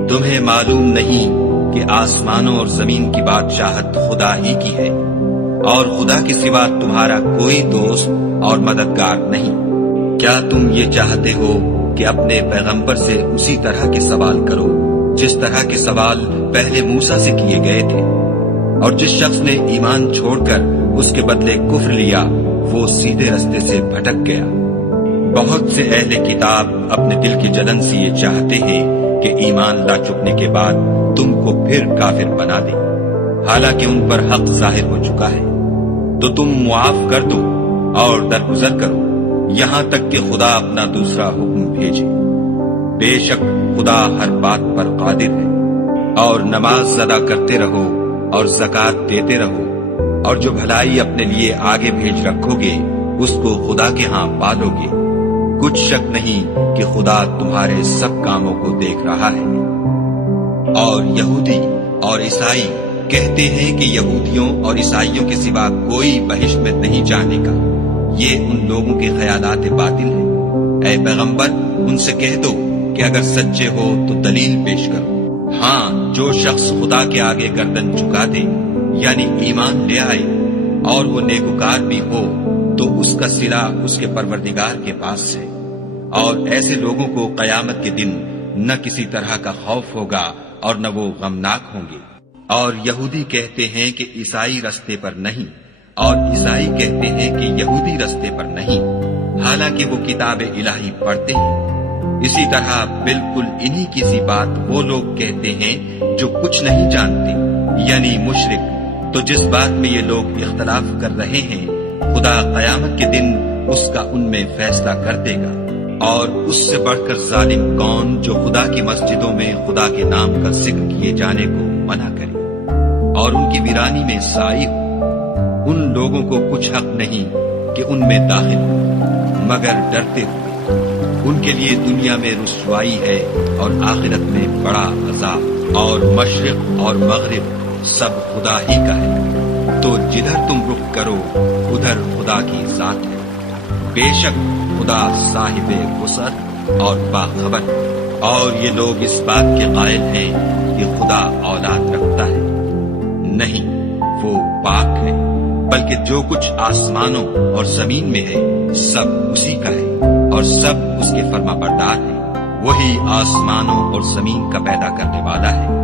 تمہیں معلوم نہیں کہ آسمانوں اور زمین کی بادشاہت خدا ہی کی ہے، اور خدا کے سوا تمہارا کوئی دوست اور مددگار نہیں۔ کیا تم یہ چاہتے ہو کہ اپنے پیغمبر سے اسی طرح کے سوال کرو جس طرح کے سوال پہلے موسیٰ سے کیے گئے تھے؟ اور جس شخص نے ایمان چھوڑ کر اس کے بدلے کفر لیا وہ سیدھے رستے سے بھٹک گیا۔ بہت سے اہل کتاب اپنے دل کی جلن سے یہ چاہتے ہیں کہ ایمان لا چکنے کے بعد تم کو پھر کافر بنا دیں، حالانکہ ان پر حق ظاہر ہو چکا ہے۔ تو تم معاف کر دو اور درگزر کرو یہاں تک کہ خدا اپنا دوسرا حکم بھیجے۔ بے شک خدا ہر بات پر قادر ہے۔ اور نماز ادا کرتے رہو اور زکوٰۃ دیتے رہو، اور جو بھلائی اپنے لیے آگے بھیج رکھو گے اس کو خدا کے ہاں پالو گے۔ کچھ شک نہیں کہ خدا تمہارے سب کاموں کو دیکھ رہا ہے۔ اور یہودی اور عیسائی کہتے ہیں کہ یہودیوں اور عیسائیوں کے سوا کوئی بہشت میں نہیں جانے کا۔ یہ ان لوگوں کے خیالات باطل ہیں۔ اے پیغمبر، ان سے کہہ دو کہ اگر سچے ہو تو دلیل پیش کرو۔ ہاں، جو شخص خدا کے آگے گردن جھکا دے یعنی ایمان لے آئے اور وہ نیکوکار بھی ہو تو اس کا صلہ اس کے پروردگار کے پاس ہے، اور ایسے لوگوں کو قیامت کے دن نہ کسی طرح کا خوف ہوگا اور نہ وہ غمناک ہوں گے۔ اور یہودی کہتے ہیں کہ عیسائی رستے پر نہیں، اور عیسائی کہتے ہیں کہ یہودی رستے پر نہیں، حالانکہ وہ کتاب الہی پڑھتے ہیں۔ اسی طرح بالکل انہی کی سی بات وہ لوگ کہتے ہیں جو کچھ نہیں جانتے یعنی مشرک۔ تو جس بات میں یہ لوگ اختلاف کر رہے ہیں خدا قیامت کے دن اس کا ان میں فیصلہ کر دے گا۔ اور اس سے بڑھ کر ظالم کون جو خدا کی مسجدوں میں خدا کے نام کا ذکر کیے جانے کو منع کرے اور ان کی ویرانی میں سائی ہو۔ ان لوگوں کو کچھ حق نہیں کہ ان میں داخل ہو، مگر ڈرتے ہو۔ ان کے لیے دنیا میں رسوائی ہے اور آخرت میں بڑا عذاب۔ اور مشرق اور مغرب سب خدا ہی کا ہے، تو جدھر تم رخ کرو ادھر خدا کی ذات ہے۔ بے شک خدا صاحب وسعت اور باخبر۔ اور یہ لوگ اس بات کے قائل ہیں کہ خدا اولاد رکھتا ہے، نہیں، وہ پاک ہے، بلکہ جو کچھ آسمانوں اور زمین میں ہے سب اسی کا ہے، اور سب اس کے فرما بردار ہیں۔ وہی آسمانوں اور زمین کا پیدا کرنے والا ہے۔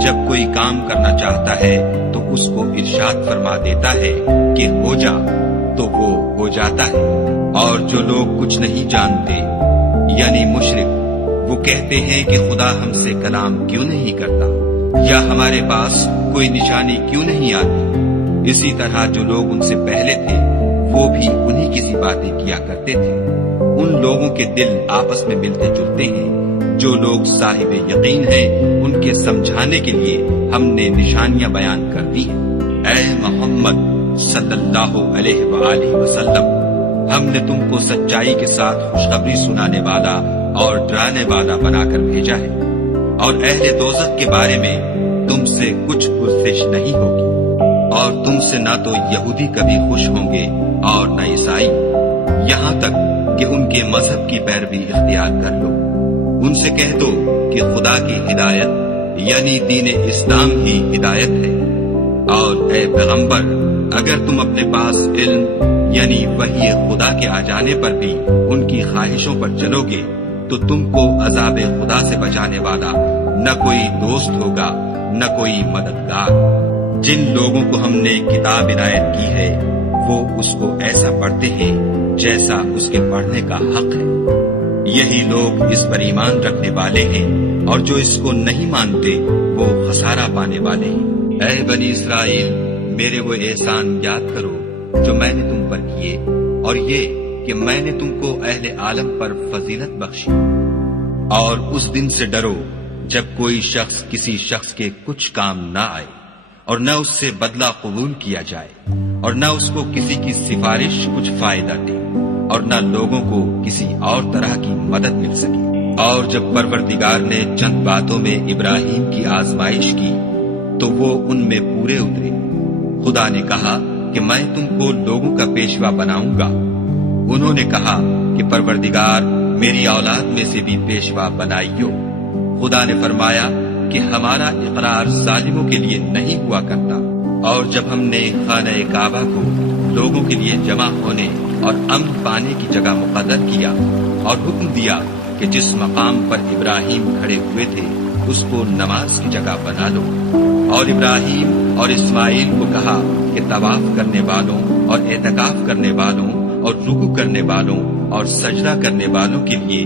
جب کوئی کام کرنا چاہتا ہے تو اس کو ارشاد فرما دیتا ہے کہ ہو جا، تو وہ ہو جاتا ہے۔ اور جو لوگ کچھ نہیں جانتے یعنی مشرک، وہ کہتے ہیں کہ خدا ہم سے کلام کیوں نہیں کرتا، یا ہمارے پاس کوئی نشانی کیوں نہیں آتی۔ اسی طرح جو لوگ ان سے پہلے تھے وہ بھی انہی کی سی باتیں کیا کرتے تھے۔ ان لوگوں کے دل آپس میں ملتے جلتے ہیں۔ جو لوگ صاحب یقین ہیں ان کے سمجھانے کے لیے ہم نے نشانیاں بیان کر دی ہیں۔ اے محمد صلی اللہ علیہ وآلہ وسلم، ہم نے تم کو سچائی کے ساتھ خوشخبری سنانے والا اور ڈرانے والا بنا کر بھیجا ہے۔ اور اہل دوزخ کے بارے میں تم سے کچھ پرسش نہیں ہوگی، اور تم سے نہ تو یہودی کبھی خوش ہوں گے اور نہ عیسائی، یہاں تک کہ ان کے مذہب کی پیروی اختیار کر لو۔ ان سے کہہ دو کہ خدا کی ہدایت یعنی دین اسلام ہی ہدایت ہے، اور اے پیغمبر اگر تم اپنے پاس علم یعنی وحی خدا کے آ جانے پر بھی ان کی خواہشوں پر چلو گے تو تم کو عذاب خدا سے بچانے والا نہ کوئی دوست ہوگا نہ کوئی مددگار۔ جن لوگوں کو ہم نے کتاب عنایت کی ہے وہ اس کو ایسا پڑھتے ہیں جیسا اس کے پڑھنے کا حق ہے، یہی لوگ اس پر ایمان رکھنے والے ہیں، اور جو اس کو نہیں مانتے وہ خسارہ پانے والے ہیں۔ اے بنی اسرائیل، میرے وہ احسان یاد کرو جو میں نے تم پر کیے، اور یہ کہ میں نے تم کو اہل عالم پر فضیلت بخشی۔ اور اس دن سے ڈرو جب کوئی شخص کسی شخص کے کچھ کام نہ آئے، اور نہ اس سے بدلہ قبول کیا جائے، اور نہ اس کو کسی کی سفارش کچھ فائدہ دے، اور نہ لوگوں کو کسی اور طرح کی مدد مل سکے۔ اور جب پروردگار نے چند باتوں میں ابراہیم کی آزمائش کی تو وہ ان میں پورے اترے۔ خدا نے کہا کہ میں تم کو لوگوں کا پیشوا بناؤں گا۔ انہوں نے کہا کہ پروردگار میری اولاد میں سے بھی پیشوا بنائیو۔ خدا نے فرمایا کہ ہمارا اقرار ظالموں کے لیے نہیں ہوا کرتا۔ اور جب ہم نے خانہ کعبہ کو لوگوں کے لیے جمع ہونے اور امن پانے کی جگہ مقرر کیا اور حکم دیا کہ جس مقام پر ابراہیم کھڑے ہوئے تھے اس کو نماز کی جگہ بنا لو، اور ابراہیم اور اسماعیل کو کہا کہ طواف کرنے والوں اور اعتکاف کرنے والوں اور رکوع کرنے والوں اور سجدہ کرنے والوں کے لیے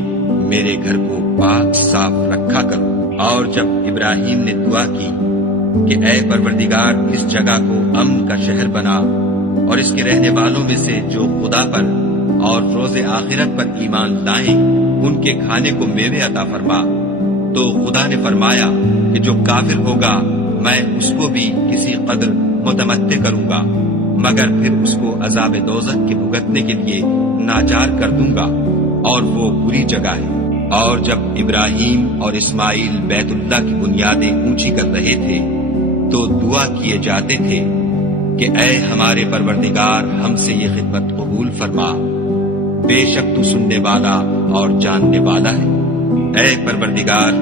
میرے گھر کو پاک صاف رکھا کرو۔ اور جب ابراہیم نے دعا کی کہ اے پروردگار اس جگہ کو امن کا شہر بنا، اور اس کے رہنے والوں میں سے جو خدا پر اور روز آخرت پر ایمان لائیں ان کے کھانے کو میوے عطا فرما، تو خدا نے فرمایا کہ جو کافر ہوگا میں اس کو بھی کسی قدر متمتع کروں گا، مگر پھر اس کو عذاب دوزخ کے بھگتنے کے لیے ناچار کر دوں گا، اور وہ بری جگہ ہے۔ اور جب ابراہیم اور اسماعیل بیت اللہ کی بنیادیں اونچی کر رہے تھے تو دعا کیے جاتے تھے کہ اے ہمارے پروردگار ہم سے یہ خدمت قبول فرما، بے شک تو سننے والا اور جاننے والا ہے۔ اے پروردگار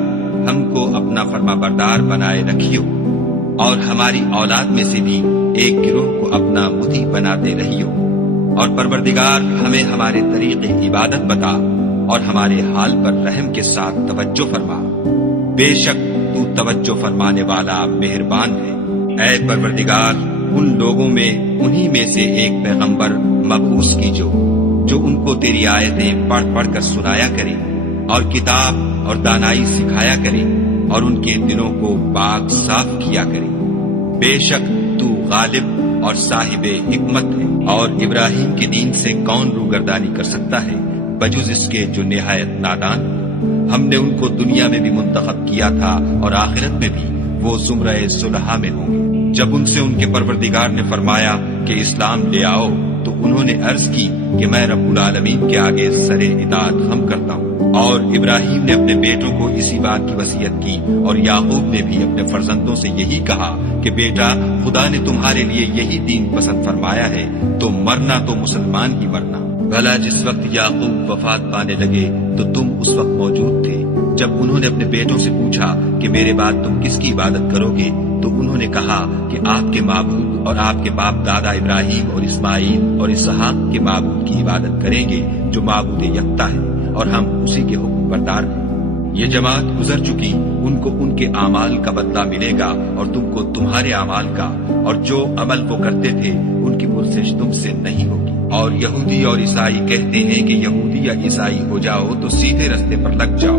ہم کو اپنا فرما بردار بنائے رکھیو، اور ہماری اولاد میں سے بھی ایک گروہ کو اپنا مطیع بناتے رہیو، اور پروردگار ہمیں ہمارے طریق عبادت بتا اور ہمارے حال پر رحم کے ساتھ توجہ فرما، بے شک تو توجہ فرمانے والا مہربان ہے۔ اے پروردگار ان لوگوں میں انہی میں سے ایک پیغمبر مبعوث کیجو جو ان کو تیری آیتیں پڑھ پڑھ کر سنایا کرے اور کتاب اور دانائی سکھایا کرے اور ان کے دلوں کو پاک صاف کیا کرے، بے شک تو غالب اور صاحب حکمت ہے۔ اور ابراہیم کے دین سے کون روگردانی کر سکتا ہے بجز اس کے جو نہایت نادان؟ ہم نے ان کو دنیا میں بھی منتخب کیا تھا اور آخرت میں بھی وہ زمرہ صلحاء میں ہوں گے۔ جب ان سے ان کے پروردگار نے فرمایا کہ اسلام لے آؤ تو انہوں نے عرض کی کہ میں رب العالمین کے آگے سر اطاعت خم کرتا ہوں۔ اور ابراہیم نے اپنے بیٹوں کو اسی بات کی وصیت کی، اور یعقوب نے بھی اپنے فرزندوں سے یہی کہا کہ بیٹا خدا نے تمہارے لیے یہی دین پسند فرمایا ہے تو مرنا تو مسلمان ہی مرنا۔ بھلا جس وقت یعقوب وفات پانے لگے تو تم اس وقت موجود تھے جب انہوں نے اپنے بیٹوں سے پوچھا کہ میرے بعد تم کس کی عبادت کرو گے، تو انہوں نے کہا کہ آپ کے معبود اور آپ کے باپ دادا ابراہیم اور اسماعیل اور اسحاق کے معبود کی عبادت کریں گے جو معبود یکتا ہے، اور ہم اسی کے حکم بردار ہیں۔ یہ جماعت گزر چکی، ان کو ان کے اعمال کا بدلہ ملے گا اور تم کو تمہارے اعمال کا، اور جو عمل وہ کرتے تھے ان کی پرسش تم سے نہیں ہوگی۔ اور یہودی اور عیسائی کہتے ہیں کہ یہودی یا عیسائی ہو جاؤ تو سیدھے رستے پر لگ جاؤ۔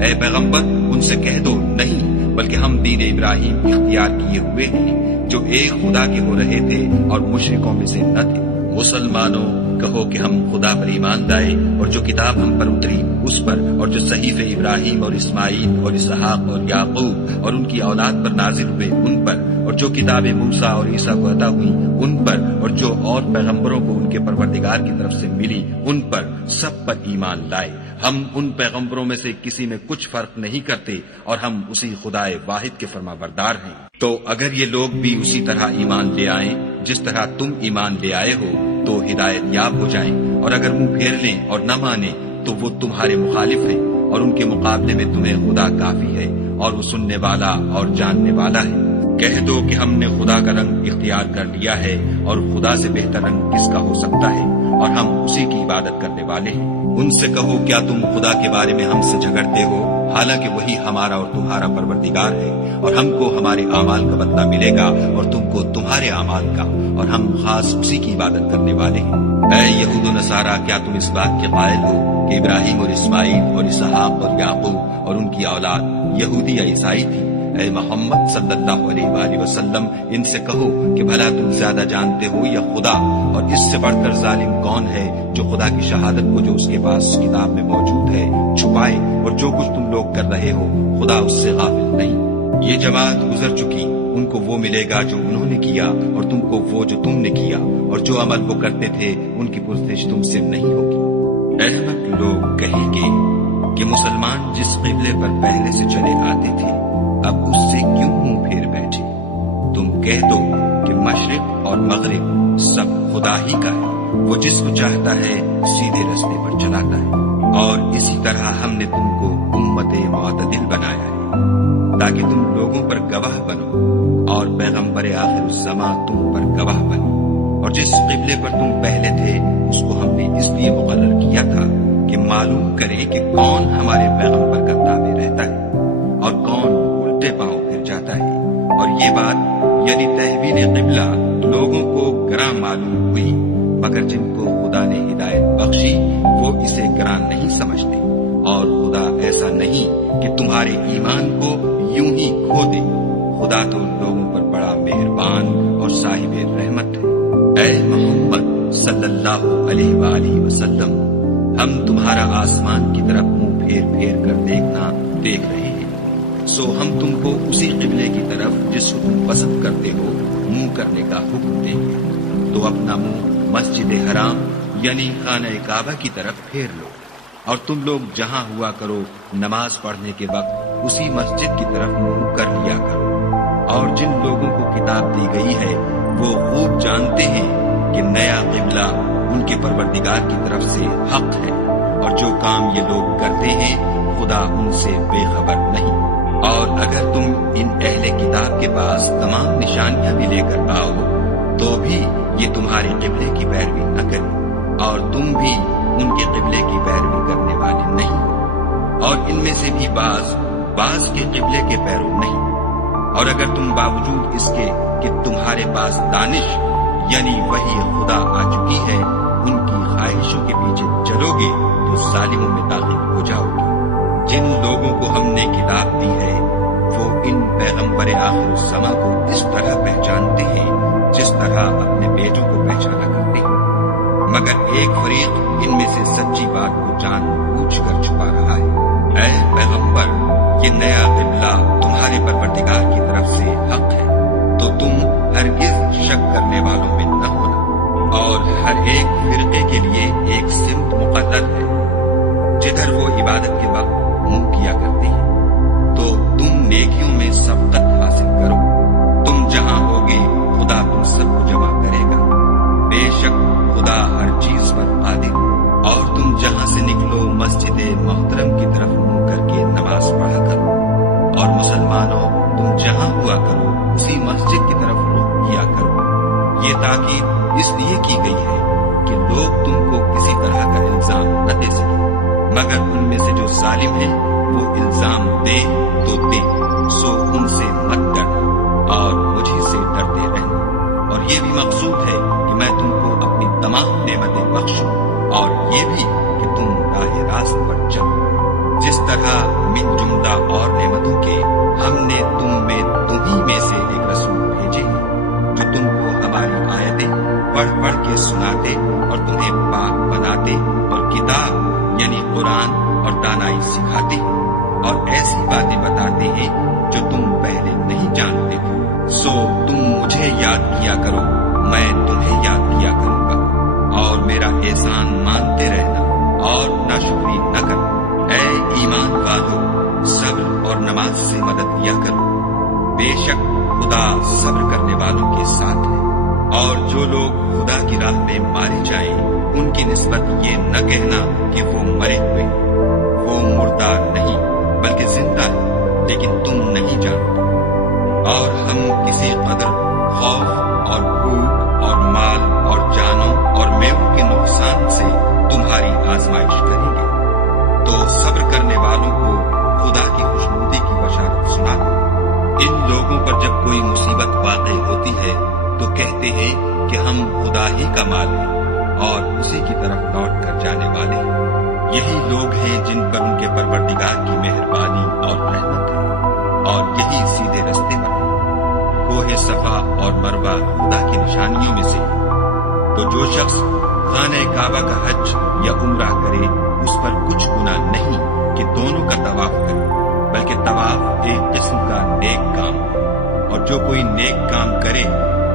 اے پیغمبر ان سے کہہ دو نہیں، بلکہ ہم دین ابراہیم اختیار کیے ہوئے ہیں جو ایک خدا کے ہو رہے تھے اور مشرکوں میں سے نہ تھے۔ مسلمانوں کہو کہ ہم خدا پر ایمان لائے اور جو کتاب ہم پر اتری اس پر، اور جو صحیفے ابراہیم اور اسماعیل اور اسحاق اور یعقوب اور ان کی اولاد پر نازل ہوئے ان پر، اور جو کتابیں موسیٰ اور عیسیٰ کو عطا ہوئی ان پر، اور جو اور پیغمبروں کو ان کے پروردگار کی طرف سے ملی ان پر، سب پر ایمان لائے۔ ہم ان پیغمبروں میں سے کسی میں کچھ فرق نہیں کرتے اور ہم اسی خدا واحد کے فرما بردار ہیں۔ تو اگر یہ لوگ بھی اسی طرح ایمان لے آئیں جس طرح تم ایمان لے آئے ہو تو ہدایت یاب ہو جائیں، اور اگر منہ پھیر لیں اور نہ مانیں تو وہ تمہارے مخالف ہیں، اور ان کے مقابلے میں تمہیں خدا کافی ہے اور وہ سننے والا اور جاننے والا ہے۔ کہہ دو کہ ہم نے خدا کا رنگ اختیار کر لیا ہے، اور خدا سے بہتر رنگ کس کا ہو سکتا ہے، اور ہم اسی کی عبادت کرنے والے ہیں۔ ان سے کہو کیا تم خدا کے بارے میں ہم سے جھگڑتے ہو، حالانکہ وہی ہمارا اور تمہارا پروردگار ہے، اور ہم کو ہمارے اعمال کا بدلہ ملے گا اور تم کو تمہارے اعمال کا، اور ہم خاص اسی کی عبادت کرنے والے ہیں۔ اے یہود و نصارہ، کیا تم اس بات کے قائل ہو کہ ابراہیم اور اسماعیل اور اسحاق اور یعقوب اور ان کی اولاد یہودی یا عیسائی تھی؟ اے محمد صلی اللہ علیہ وآلہ وسلم، ان سے کہو کہ بھلا تم زیادہ جانتے ہو یا خدا، اور اس سے بڑھ کر ظالم کون ہے جو خدا کی شہادت کو جو اس کے پاس کتاب میں موجود ہے چھپائے، اور جو کچھ تم لوگ کر رہے ہو خدا اس سے غافل نہیں۔ یہ جماعت گزر چکی، ان کو وہ ملے گا جو انہوں نے کیا، اور تم کو وہ جو تم نے کیا، اور جو عمل وہ کرتے تھے ان کی پرسش تم سے نہیں ہوگی۔ احمق لوگ کہیں گے کہ مسلمان جس قبلے پر پہلے سے چلے آتے تھے اب اس سے کیوں منہ پھیر بیٹھے؟ تم کہہ دو کہ مشرق اور مغرب سب خدا ہی کا ہے، وہ جس کو چاہتا ہے سیدھے رستے پر چلاتا ہے، اور اسی طرح ہم نے تم کو امت معتدل بنایا ہے تاکہ تم لوگوں پر گواہ بنو، اور پیغمبر آخر الزمان تم پر گواہ بنے۔ اور جس قبلے پر تم پہلے تھے اس کو ہم نے اس لیے مقرر کیا تھا کہ معلوم کریں کہ کون ہمارے پیغمبر کا تابع رہتا ہے اور کون الٹے پاؤں پھر جاتا ہے۔ اور یہ بات یعنی تحویل قبلہ لوگوں کو گراں معلوم ہوئی، مگر جن کو خدا نے ہدایت بخشی وہ اسے گراں نہیں سمجھتے، اور خدا ایسا نہیں کہ تمہارے ایمان کو یوں ہی کھو دے، خدا تو لوگوں پر بڑا مہربان اور صاحب رحمت ہے۔ اے محمد صلی اللہ علیہ وآلہ وسلم، ہم تمہارا آسمان کی طرف منہ پھیر پھیر کر دیکھنا دیکھ رہے ہیں، سو ہم تم کو اسی قبلے کی طرف جس کو تم پسند کرتے ہو منہ کرنے کا حکم دیں گے، تو اپنا منہ مسجد حرام یعنی خانہ کعبہ کی طرف پھیر لو، اور تم لوگ جہاں ہوا کرو نماز پڑھنے کے وقت اسی مسجد کی طرف منہ کر لیا کرو۔ اور جن لوگوں کو کتاب دی گئی ہے وہ خوب جانتے ہیں کہ نیا قبلہ ان کے پروردگار کی طرف سے حق ہے، اور جو کام یہ لوگ کرتے ہیں خدا ان سے بے خبر نہیں۔ اور اگر تم ان اہل کتاب کے پاس تمام نشانیاں بھی لے کر آؤ تو بھی یہ تمہارے قبلے کی پیروی نہ کریں، اور تم بھی ان کے قبلے کی پیروی کرنے والے نہیں، اور ان میں سے بھی بعض کے قبلے کے پیرو نہیں۔ اور اگر تم باوجود اس کے کہ تمہارے پاس دانش یعنی وہی خدا آ چکی ہے ان کی خواہشوں کے پیچھے چلو گے تو ظالموں میں داخل ہو جاؤ گے۔ جن لوگوں کو ہم نے کتاب دی ہے وہ ان پیغمبر آخر الزمان کو اس طرح پہچانتے ہیں جس طرح اپنے بیٹوں کو پہچانا کرتے ہیں، مگر ایک فریق ان میں سے سچی بات کو جان بوجھ کر چھپا رہا ہے۔ اے پیغمبر، یہ نیا قبلہ تمہارے پروردگار کی طرف سے حق ہے، تو تم ہرگز شک کرنے والوں میں نہ ہونا، اور ہر ایک فرقے کے لیے ایک سمت مقرر ہے جدھر وہ عبادت کے وقت منہ کیا کرتے ہیں، تو تم نیکیوں میں سبقت حاصل کرو۔ تم جہاں ہوگے خدا تم سب کو جمع کرے گا، بے شک خدا ہر چیز پر قادر۔ اور تم جہاں سے نکلو مسجد محترم کی طرف منہ کر کے نماز پڑھا کرو، اور مسلمانوں تم جہاں ہوا کرو اسی مسجد کی طرف رخ کیا کرو۔ یہ تاکید اس لیے کی گئی ہے کہ لوگ تم کو کسی طرح کا الزام نہ دے سکیں، مگر ان میں سے جو ظالم ہیں وہ الزام دے تو دے، سو ان سے مت ڈرنا اور مجھے سے ڈرتے رہنا۔ اور یہ بھی مقصود ہے کہ میں تم کو اپنی تمام نعمتیں بخشوں، اور یہ بھی کہ تم راہ راست پر چلو، جس طرح من جملہ اور نعمتوں کے ہم نے تمہیں میں سے ایک رسول بھیجے ہیں جو تم کو ہماری آیتیں پڑھ پڑھ کے سناتے اور تمہیں پاک بناتے، اور کتاب یعنی قرآن اور دانائی سکھاتے ہیں، اور ایسی باتیں بتاتے ہیں جو تم پہلے نہیں جانتے تھے۔ سو تم مجھے یاد کیا کرو، میں تمہیں یاد کیا کروں گا، اور میرا احسان مانتے رہنا اور ناشکری نہ کرنا۔ خدا صبر کرنے والوں کے ساتھ ہے۔ اور جو لوگ خدا کی راہ میں مارے جائیں ان کی نسبت یہ نہ کہنا کہ وہ مرے ہوئے، وہ مردہ نہیں بلکہ زندہ ہے، لیکن تم نہیں جانتے۔ اور ہم کسی قدر خوف اور بھوک اور مال اور جانوں اور میووں کے نقصان سے تمہاری آزمائش کریں گے، تو صبر کرنے والوں کو خدا کی خوشنودی کی بشارت سنا دو۔ ان لوگوں پر جب کوئی مصیبت واقع ہوتی ہے تو کہتے ہیں کہ ہم خدا ہی کا مال ہیں اور اسی کی طرف لوٹ کر جانے والے ہیں۔ یہی لوگ ہیں جن پر ان کے پروردگار کی مہربانی اور رحمت ہے، اور یہی سیدھے رستے پر ہیں۔ کوہ صفا اور مروہ خدا کی نشانیوں میں سے ہے، تو جو شخص خانہ کعبہ کا حج یا عمرہ کرے اس پر کچھ گناہ نہیں کہ دونوں کا طواف کرے، بلکہ طواف ایک قسم کا نیک کام ہے، اور جو کوئی نیک کام کرے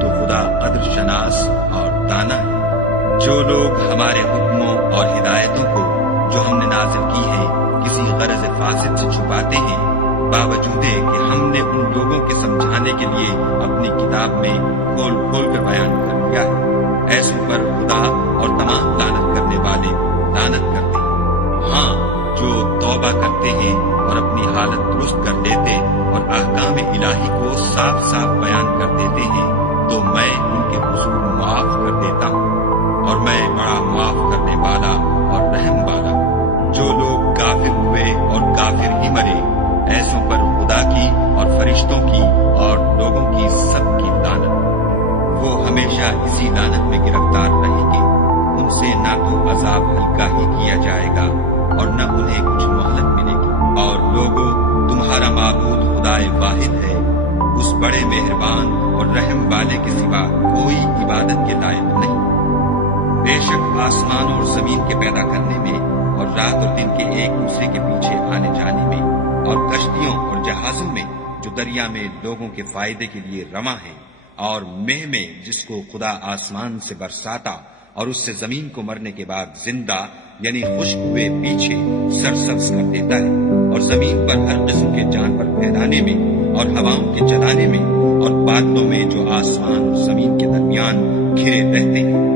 تو خدا قدر شناس اور دانا ہے۔ جو لوگ ہمارے حکموں اور ہدایتوں کو جو ہم نے نازل کی ہیں کسی غرض فاسد سے چھپاتے ہیں، باوجود کہ ہم نے ان لوگوں کے سمجھانے کے لیے اپنی کتاب میں کھول کھول کر بیان کر دیا ہے، ایسوں پر خدا اور تمام لعنت کرنے والے لعنت کرتے ہیں۔ ہاں، جو توبہ کرتے ہیں اور اپنی حالت درست کر لیتے اور احکام الہی کو صاف صاف بیان کر دیتے ہیں تو میں ان کے قصور معاف کر دیتا ہوں، اور میں بڑا معاف کرنے والا اور رحم والا۔ جو لوگ کافر ہوئے اور کافر ہی مرے، ایسوں پر خدا کی اور فرشتوں کی اور لوگوں کی سب کی لعنت۔ وہ ہمیشہ اسی لعنت میں گرفتار رہیں گے، ان سے نہ تو عذاب ہلکا ہی کیا جائے گا اور نہ انہیں کچھ مہلت ملے گی۔ اور لوگوں، تمہارا معبود خدائے واحد ہے، اس بڑے مہربان اور رحم والے کے سوا کوئی عبادت کے لائق نہیں۔ بے شک آسمان اور زمین کے پیدا کرنے میں اور رات اور دن کے ایک دوسرے کے پیچھے آنے جانے میں اور کشتیوں اور جہازوں میں جو دریا میں لوگوں کے فائدے کے لیے رواں ہیں، اور مہ میں جس کو خدا آسمان سے برساتا اور اس سے زمین کو مرنے کے بعد زندہ یعنی خشک ہوئے پیچھے سرسبز کر دیتا ہے، اور زمین پر ہر قسم کے جانور پھیلانے میں اور ہواؤں کے چلانے میں اور بادلوں میں جو آسمان اور زمین کے درمیان گھرے رہتے ہیں۔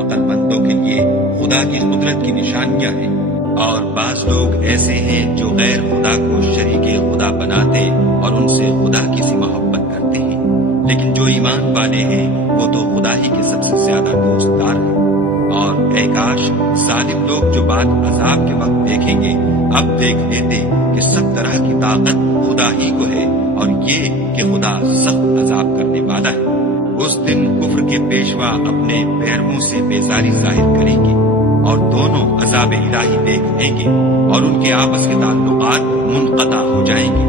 عقل مندوں کے لیے خدا کی قدرت کی نشانیاں ہیں۔ اور بعض لوگ ایسے ہیں جو غیر خدا کو شریک خدا بناتے اور ان سے خدا کی سی محبت کرتے ہیں، لیکن جو ایمان والے ہیں وہ تو خدا ہی کے سب سے زیادہ دوست دار ہیں۔ اور اے کاش ظالم لوگ جو بات عذاب کے وقت دیکھیں گے اب دیکھ لیتے کہ سب طرح کی طاقت خدا ہی کو ہے، اور یہ کہ خدا سخت عذاب کرنے والا ہے۔ اس دن کفر کے پیشوا اپنے پیرموں سے بیزاری ظاہر کریں گے اور دونوں عذاب الہی دیکھ لیں گے اور ان کے آپس کے تعلقات منقطع ہو جائیں گے۔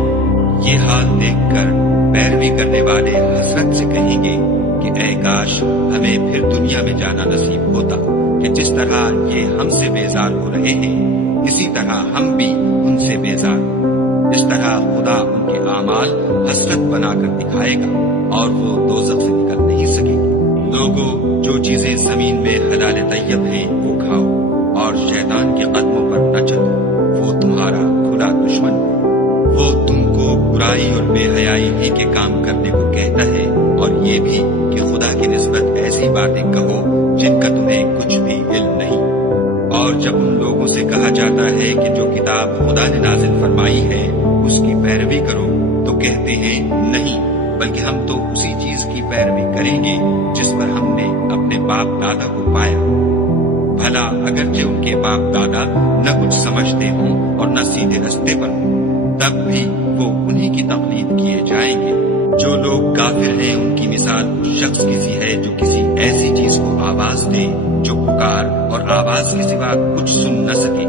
یہ حال دیکھ کر پیروی کرنے والے حسرت سے کہیں گے کہ اے کاش ہمیں پھر دنیا میں جانا نصیب ہوتا کہ جس طرح یہ ہم سے بیزار ہو رہے ہیں اسی طرح ہم بھی ان سے بیزار ہوں۔ اس طرح خدا ان کے اعمال حسرت بنا کر دکھائے گا اور وہ دوزخ سے نکل نہیں سکیں گے۔ لوگوں، جو چیزیں زمین میں حلال طیب ہیں وہ کھاؤ اور شیطان کے قدموں پر نہ چلو، وہ تمہارا کھلا دشمن ہے۔ وہ تم کو برائی اور بے حیائی ہی کے کام کرنے کو کہتا ہے، اور یہ بھی کہ خدا کی نسبت ایسی باتیں کہو جن کا تمہیں کچھ بھی علم نہیں۔ اور جب ان لوگوں سے کہا جاتا ہے کہ جو کتاب خدا نے نازل فرمائی ہے اس کی پیروی کرو تو کہتے ہیں نہیں، بلکہ ہم تو اسی چیز کی پیروی کریں گے جس پر ہم نے اپنے باپ دادا کو پایا۔ بھلا اگرچہ ان کے باپ دادا نہ کچھ سمجھتے ہوں اور نہ سیدھے رستے پر ہوں، تب بھی وہ انہی کی تقلید کیے جائیں گے۔ جو لوگ کافر ہیں ان کی مثال اس شخص کی سی ہے جو کسی ایسی چیز کو آواز دے جو پکار اور آواز کے سوا کچھ سن نہ سکے۔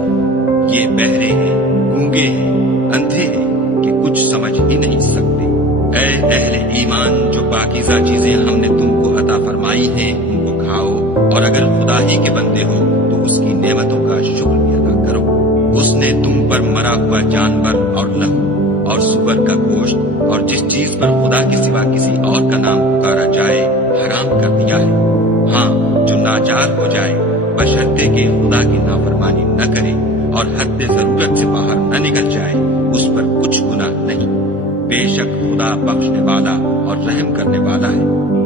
یہ بہرے ہیں، گونگے ہیں، اندھے ہیں کہ کچھ سمجھ ہی نہیں سکتے۔ اے اہل ایمان، جو پاکیزہ چیزیں ہم نے تم کو عطا فرمائی ہیں ان کو کھاؤ، اور اگر خدا ہی کے بندے ہو تو اس کی نعمتوں کا شکر بھی ادا کرو۔ اس نے تم پر مرا ہوا جانور اور لہو اور سور کا گوشت اور جس چیز پر خدا کے سوا کسی اور کا نام پکارا جائے حرام کر دیا ہے۔ ہاں، جو ناچار ہو جائے بشرطے کہ خدا کی نافرمانی نہ کرے اور حد ضرورت سے باہر نہ نکل جائے اس پر کچھ گناہ نہیں۔ بے شک خدا بخشنے والا اور رحم کرنے والا ہے۔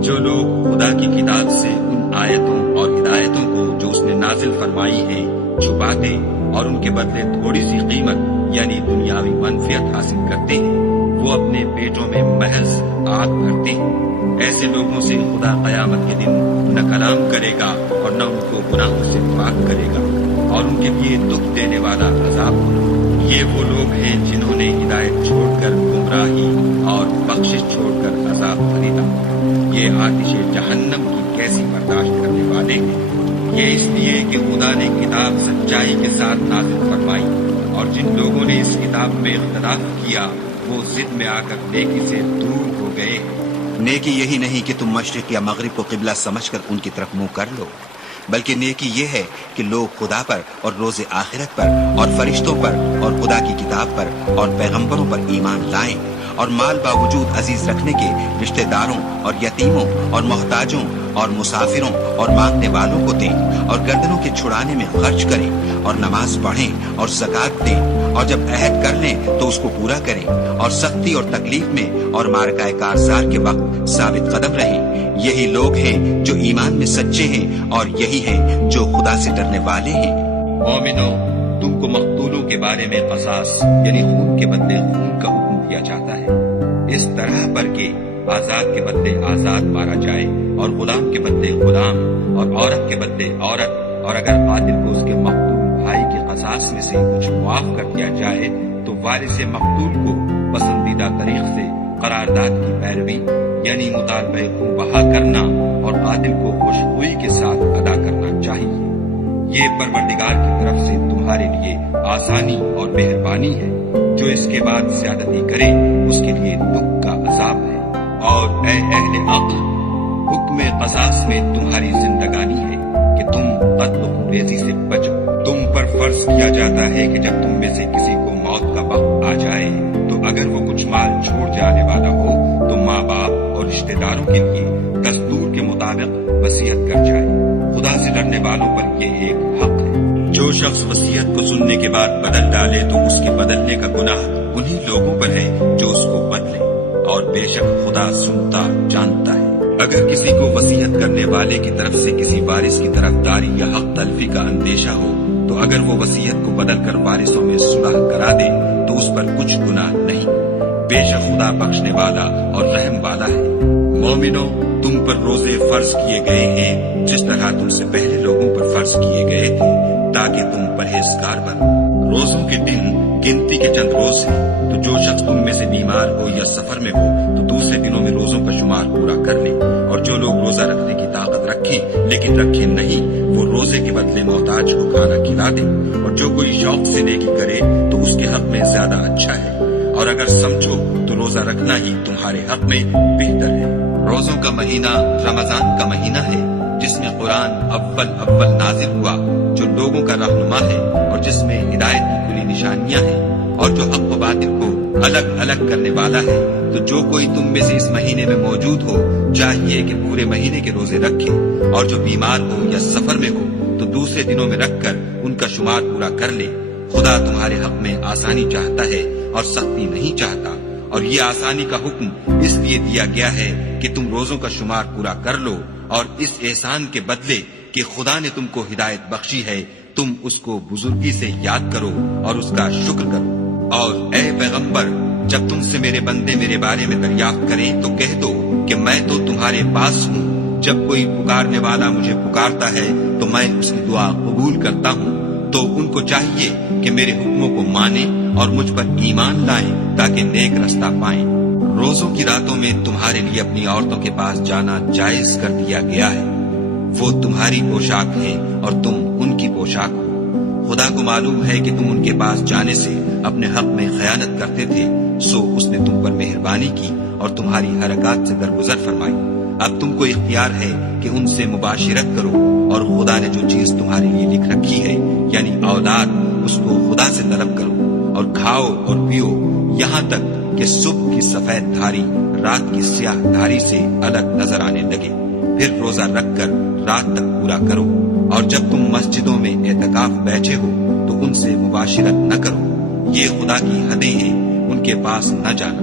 جو لوگ خدا کی کتاب سے ان آیتوں اور ہدایتوں کو جو اس نے نازل فرمائی ہیں چھپاتے اور ان کے بدلے تھوڑی سی قیمت یعنی دنیاوی منفعت حاصل کرتے ہیں، وہ اپنے پیٹوں میں محض آگ بھرتے ہیں۔ ایسے لوگوں سے خدا قیامت کے دن نہ کلام کرے گا اور نہ ان کو گناہوں سے پاک کرے گا، اور ان کے لیے دکھ دینے والا عذاب ہوگا۔ یہ وہ لوگ ہیں جنہوں نے ہدایت چھوڑ کر گمراہی اور بخشش چھوڑ کر عذاب خریدا۔ یہ آتش جہنم کی کیسی برداشت کرنے والے ہیں۔ یہ اس لیے کہ خدا نے کتاب سچائی کے ساتھ نازل فرمائی، اور جن لوگوں نے اس کتاب میں اختلاف کیا وہ ضد میں آ کر نیکی سے دور ہو گئے۔ نیکی یہی نہیں کہ تم مشرق یا مغرب کو قبلہ سمجھ کر ان کی طرف منہ کر لو، بلکہ نیکی یہ ہے کہ لوگ خدا پر اور روز آخرت پر اور فرشتوں پر اور خدا کی کتاب پر اور پیغمبروں پر ایمان لائیں، اور مال باوجود عزیز رکھنے کے رشتہ داروں اور یتیموں اور محتاجوں اور مسافروں اور مانگنے والوں کو دیں، اور گردنوں کے چھڑانے میں خرچ کریں، اور نماز پڑھیں اور زکوٰۃ دیں، اور جب عہد کر لیں تو اس کو پورا کریں، اور سختی اور تکلیف میں اور مارکہ کارزار کے وقت ثابت قدم رہیں۔ یہی لوگ ہیں جو ایمان میں سچے ہیں، اور یہی ہیں جو خدا سے ڈرنے والے ہیں۔ مومنو، تم کو مقتولوں کے بارے میں قصاص یعنی خون کے بدلے خون کا حکم دیا جاتا ہے، اس طرح پر کہ آزاد کے بدلے آزاد مارا جائے، اور غلام کے بدلے غلام، اور عورت کے بدلے عورت، اور اگر قاتل کو اس کے مقتول بھائی کے قصاص میں سے کچھ معاف کر دیا جائے تو وارث مقتول کو پسندیدہ طریق سے قرارداد کی پیروی یعنی مطالبہ خون بہا کرنا اور قاتل کو خوشخوئی کے ساتھ ادا کرنا چاہیے۔ یہ پروردگار کی طرف سے تمہارے لیے آسانی اور مہربانی ہے۔ جو اس کے بعد زیادتی کرے اس کے لیے دکھ کا عذاب ہے۔ اور اے اہل عقل، حکم قصاص میں تمہاری زندگانی ہے کہ تم قتل و خونریزی سے بچو۔ تم پر فرض کیا جاتا ہے کہ جب تم میں سے کسی کو موت کا وقت آ جائے تو اگر وہ کچھ مال چھوڑ جانے والا ہو تو ماں باپ اور رشتہ داروں کے لیے دستور کے مطابق وصیت کر جائے۔ خدا سے ڈرنے والوں پر یہ ایک حق ہے۔ جو شخص وصیت کو سننے کے بعد بدل ڈالے تو اس کے بدلنے کا گناہ انہی لوگوں پر ہے جو اس کو بدلے، اور بے شک خدا سنتا جانتا ہے۔ اگر کسی کو وصیت کرنے والے کی طرف سے کسی وارث کی طرفداری یا حق تلفی کا اندیشہ ہو تو اگر وہ وصیت کو بدل کر وارثوں میں صلح کرا دے تو اس پر کچھ گناہ نہیں، بے شک خدا بخشنے والا اور رحم والا ہے۔ مومنو، تم پر روزے فرض کیے گئے ہیں جس طرح تم سے پہلے لوگوں پر فرض کیے گئے تھے تاکہ تم پرہیزگار بنو۔ روزوں کے دن گنتی کے چند روز ہیں، تو جو شخص تم میں سے بیمار ہو یا سفر میں ہو تو دوسرے دنوں میں روزوں کا شمار پورا کر لے۔ اور جو لوگ روزہ رکھنے کی طاقت رکھیں لیکن رکھیں نہیں، وہ روزے کے بدلے محتاج کو کھانا کھلا دیں۔ اور جو کوئی شوق سے نیکی کرے تو اس کے حق میں زیادہ اچھا ہے، اور اگر سمجھو تو روزہ رکھنا ہی تمہارے حق میں بہتر ہے۔ روزوں کا مہینہ رمضان کا مہینہ ہے جس میں قرآن اول نازل ہوا، جو لوگوں کا رہنما ہے اور جس میں ہدایت کی کھلی نشانیاں ہیں، اور جو حق و باطل کو الگ الگ کرنے والا ہے۔ تو جو کوئی تم میں سے اس مہینے میں موجود ہو چاہیے کہ پورے مہینے کے روزے رکھے، اور جو بیمار ہو یا سفر میں ہو تو دوسرے دنوں میں رکھ کر ان کا شمار پورا کر لے۔ خدا تمہارے حق میں آسانی چاہتا ہے اور سختی نہیں چاہتا، اور یہ آسانی کا حکم اس لیے دیا گیا ہے کہ تم روزوں کا شمار پورا کر لو، اور اس احسان کے بدلے کہ خدا نے تم کو ہدایت بخشی ہے تم اس کو بزرگی سے یاد کرو اور اس کا شکر کرو۔ اور اے پیغمبر، جب تم سے میرے بندے میرے بارے میں دریافت کریں تو کہہ دو کہ میں تو تمہارے پاس ہوں۔ جب کوئی پکارنے والا مجھے پکارتا ہے تو میں اس کی دعا قبول کرتا ہوں۔ تو ان کو چاہیے کہ میرے حکموں کو مانیں اور مجھ پر ایمان لائیں تاکہ نیک رستہ پائیں۔ روزوں کی راتوں میں تمہارے لیے اپنی عورتوں کے پاس جانا جائز کر دیا گیا ہے۔ وہ تمہاری پوشاک ہیں اور تم ان کی پوشاک ہو۔ خدا کو معلوم ہے کہ تم ان کے پاس جانے سے اپنے حق میں خیانت کرتے تھے، سو اس نے تم پر مہربانی کی اور تمہاری حرکات سے درگزر فرمائی۔ اب تم کو اختیار ہے کہ ان سے مباشرت کرو، اور خدا نے جو چیز تمہارے لیے لکھ رکھی ہے یعنی اولاد، اس کو خدا سے طلب کرو، اور کھاؤ اور پیو یہاں تک کہ صبح کی سفید دھاری رات کی سیاہ دھاری سے الگ نظر آنے لگے، پھر روزہ رکھ کر رات تک پورا کرو۔ اور جب تم مسجدوں میں اعتکاف بیٹھے ہو تو ان سے مباشرت نہ کرو، یہ خدا کی حدیں ہیں، ان کے پاس نہ جانا۔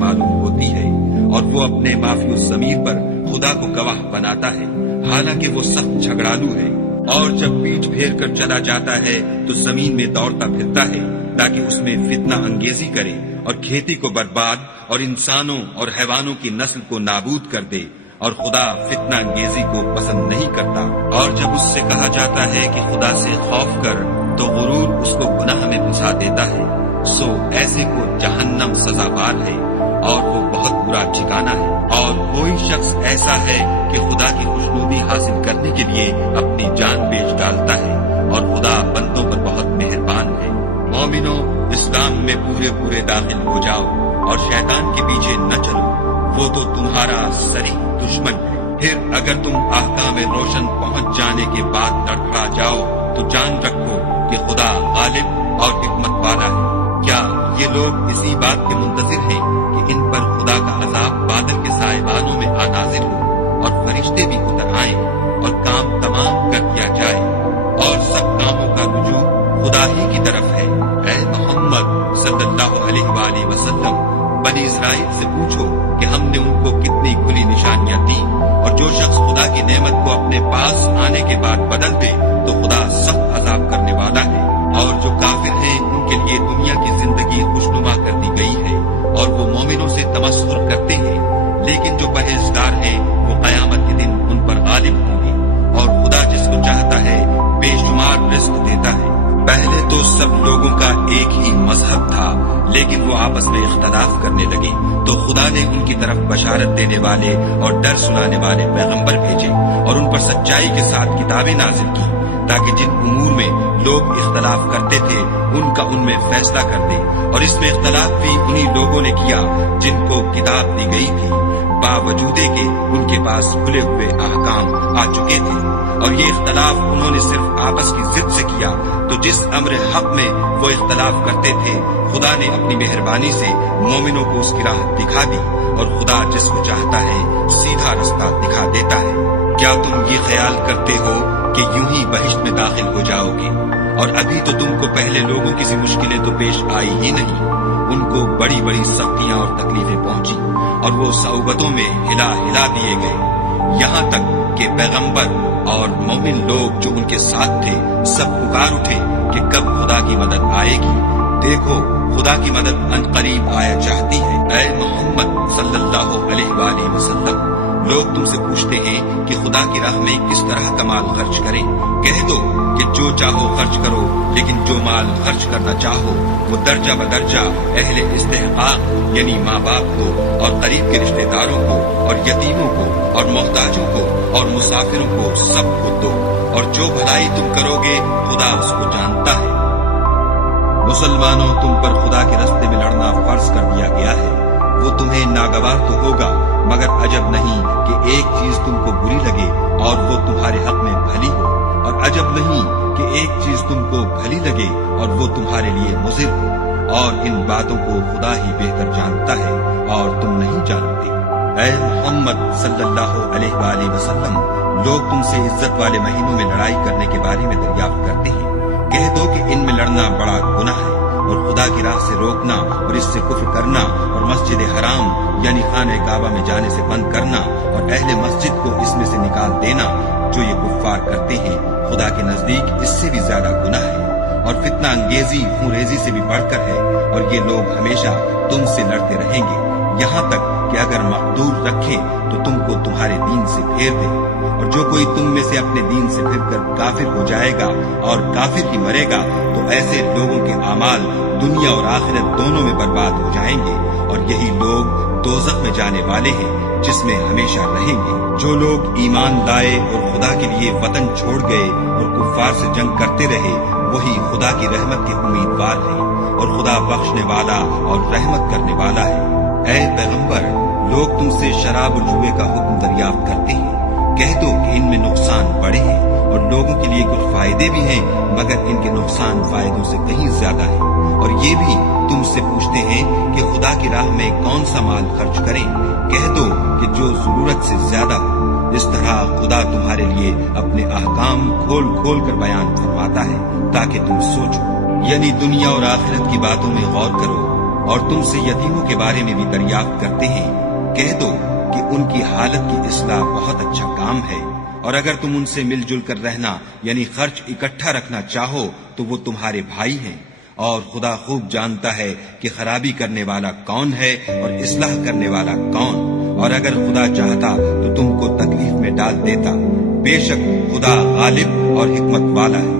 معلوم ہوتی ہے اور وہ اپنے معافی الضمیر پر خدا کو گواہ بناتا ہے، حالانکہ وہ سخت جھگڑالو ہے، اور جب پیٹھ پھیر کر چلا جاتا ہے تو زمین میں دوڑتا پھرتا ہے تاکہ اس میں فتنہ انگیزی کرے اور کھیتی کو برباد اور انسانوں اور حیوانوں کی نسل کو نابود کر دے، اور خدا فتنہ انگیزی کو پسند نہیں کرتا۔ اور جب اس سے کہا جاتا ہے کہ خدا سے خوف کر تو غرور اس کو گناہ میں پھنسا دیتا ہے، سو ایسے کو جہنم سزاوار ہے اور وہ بہت برا ٹھکانہ ہے۔ اور کوئی شخص ایسا ہے کہ خدا کی خوشنودی حاصل کرنے کے لیے اپنی جان بیچ ڈالتا ہے، اور خدا بندوں پر بہت مہربان ہے۔ مومنو، اسلام میں پورے داخل ہو جاؤ اور شیطان کے پیچھے نہ چلو، وہ تو تمہارا صریح دشمن ہے۔ پھر اگر تم احکام روشن پہنچ جانے کے بعد لڑکھڑا جاؤ تو جان رکھو کہ خدا غالب اور حکمت والا ہے۔ کیا یہ لوگ اسی بات کے منتظر ہیں کہ ان پر خدا کا عذاب بادل کے سائبانوں میں نازل ہو اور فرشتے بھی اتر آئیں اور کام تمام کر دیا جائے اور سب کاموں کا رجوع خدا ہی کی طرف ہے؟ اے محمد صلی اللہ علیہ وآلہ وسلم، بنی اسرائیل سے پوچھو کہ ہم نے ان کو کتنی کھلی نشانیاں دیں، اور جو شخص خدا کی نعمت کو اپنے پاس آنے کے بعد بدل دے تو خدا سخت عذاب کرنے والا ہے۔ اور جو کافر ہیں ان کے لیے دنیا کی زندگی خوشنما کر دی گئی ہے اور وہ مومنوں سے تمسخر کرتے ہیں، لیکن جو پرہیزگار ہیں وہ قیامت کے دن ان پر غالب ہوں گے، اور خدا جس کو چاہتا ہے بے شمار رزق دیتا ہے۔ پہلے تو سب لوگوں کا ایک ہی مذہب تھا، لیکن وہ آپس میں اختلاف کرنے لگے تو خدا نے ان کی طرف بشارت دینے والے اور ڈر سنانے والے پیغمبر بھیجے اور ان پر سچائی کے ساتھ کتابیں نازل کی، تاکہ جن امور میں لوگ اختلاف کرتے تھے ان کا ان میں فیصلہ کر دے۔ اور اس میں اختلاف بھی انہی لوگوں نے کیا جن کو کتاب دی گئی تھی، باوجود کہ ان کے پاس کھلے ہوئے احکام آ چکے تھے، اور یہ اختلاف انہوں نے صرف آپس کی ضد سے کیا۔ تو جس امر حق میں وہ اختلاف کرتے تھے خدا نے اپنی مہربانی سے مومنوں کو اس کی راہ دکھا دی، اور خدا جس کو چاہتا ہے سیدھا رستہ دکھا دیتا ہے۔ کیا تم یہ خیال کرتے ہو کہ یوں ہی بہشت میں داخل ہو جاؤ گے؟ اور ابھی تو تم کو پہلے لوگوں کی سی مشکلیں تو پیش آئی ہی نہیں، ان کو بڑی بڑی سختیاں اور تکلیفیں پہنچی اور وہ صعوبتوں میں ہلا دیے گئے، یہاں تک کہ پیغمبر اور مومن لوگ جو ان کے ساتھ تھے سب پکار اٹھے کہ کب خدا کی مدد آئے گی۔ دیکھو، خدا کی مدد عنقریب آیا چاہتی ہے۔ اے محمد صلی اللہ علیہ وآلہ وسلم، لوگ تم سے پوچھتے ہیں کہ خدا کی راہ میں کس طرح کا مال خرچ کریں۔ کہہ دو کہ جو چاہو خرچ کرو، لیکن جو مال خرچ کرنا چاہو وہ درجہ بدرجہ اہل استحقاق یعنی ماں باپ کو اور قریب کے رشتہ داروں کو اور یتیموں کو اور محتاجوں کو اور مسافروں کو سب کو دو، اور جو بھلائی تم کرو گے خدا اس کو جانتا ہے۔ مسلمانوں، تم پر خدا کے راستے میں لڑنا فرض کر دیا گیا ہے۔ وہ تمہیں ناگوار تو ہوگا، مگر عجب نہیں کہ ایک چیز تم کو بری لگے اور وہ تمہارے حق میں بھلی ہو، اور عجب نہیں کہ ایک چیز تم کو بھلی لگے اور وہ تمہارے لیے مضر ہو، اور ان باتوں کو خدا ہی بہتر جانتا ہے اور تم نہیں جانتے۔ اے محمد صلی اللہ علیہ وآلہ وسلم، لوگ تم سے عزت والے مہینوں میں لڑائی کرنے کے بارے میں دریافت کرتے ہیں۔ کہہ دو کہ ان میں لڑنا بڑا گناہ ہے، اور خدا کی راہ سے روکنا اور اس سے کفر کرنا اور مسجد حرام یعنی خانہ کعبہ میں جانے سے بند کرنا اور اہل مسجد کو اس میں سے نکال دینا جو یہ کفار کرتے ہیں، خدا کے نزدیک اس سے بھی زیادہ گناہ ہے، اور فتنہ انگیزی خون ریزی سے بھی بڑھ کر ہے، اور یہ لوگ ہمیشہ تم سے لڑتے رہیں گے یہاں تک کہ اگر مقدور رکھیں تو تم کو تمہارے دین سے پھیر دیں، اور جو کوئی تم میں سے اپنے دین سے پھر کر کافر ہو جائے گا اور کافر ہی مرے گا تو ایسے لوگوں کے اعمال دنیا اور آخرت دونوں میں برباد ہو جائیں گے، اور یہی لوگ دوزخ میں جانے والے ہیں جس میں ہمیشہ رہیں گے۔ جو لوگ ایمان لائے اور خدا کے لیے وطن چھوڑ گئے اور کفار سے جنگ کرتے رہے وہی خدا کی رحمت کے امیدوار ہیں، اور خدا بخشنے والا اور رحمت کرنے والا ہے۔ اے پیغمبر، لوگ تم سے شراب اور جوئے کا حکم دریافت کرتے ہیں۔ کہہ دو کہ ان میں نقصان بڑے ہیں اور لوگوں کے لیے کچھ فائدے بھی ہیں، مگر ان کے نقصان فائدوں سے کہیں زیادہ ہے۔ اور یہ بھی تم سے پوچھتے ہیں کہ خدا کی راہ میں کون سا مال خرچ کریں۔ کہہ دو کہ جو ضرورت سے زیادہ ہو۔ اس طرح خدا تمہارے لیے اپنے احکام کھول کھول کر بیان فرماتا ہے تاکہ تم سوچو، یعنی دنیا اور آخرت کی باتوں میں غور کرو۔ اور تم سے یتیموں کے بارے میں بھی دریافت کرتے ہیں، کہہ دو کہ ان کی حالت کی اصلاح بہت اچھا کام ہے، اور اگر تم ان سے مل جل کر رہنا یعنی خرچ اکٹھا رکھنا چاہو تو وہ تمہارے بھائی ہیں، اور خدا خوب جانتا ہے کہ خرابی کرنے والا کون ہے اور اصلاح کرنے والا کون، اور اگر خدا چاہتا تو تم کو تکلیف میں ڈال دیتا، بے شک خدا غالب اور حکمت والا ہے۔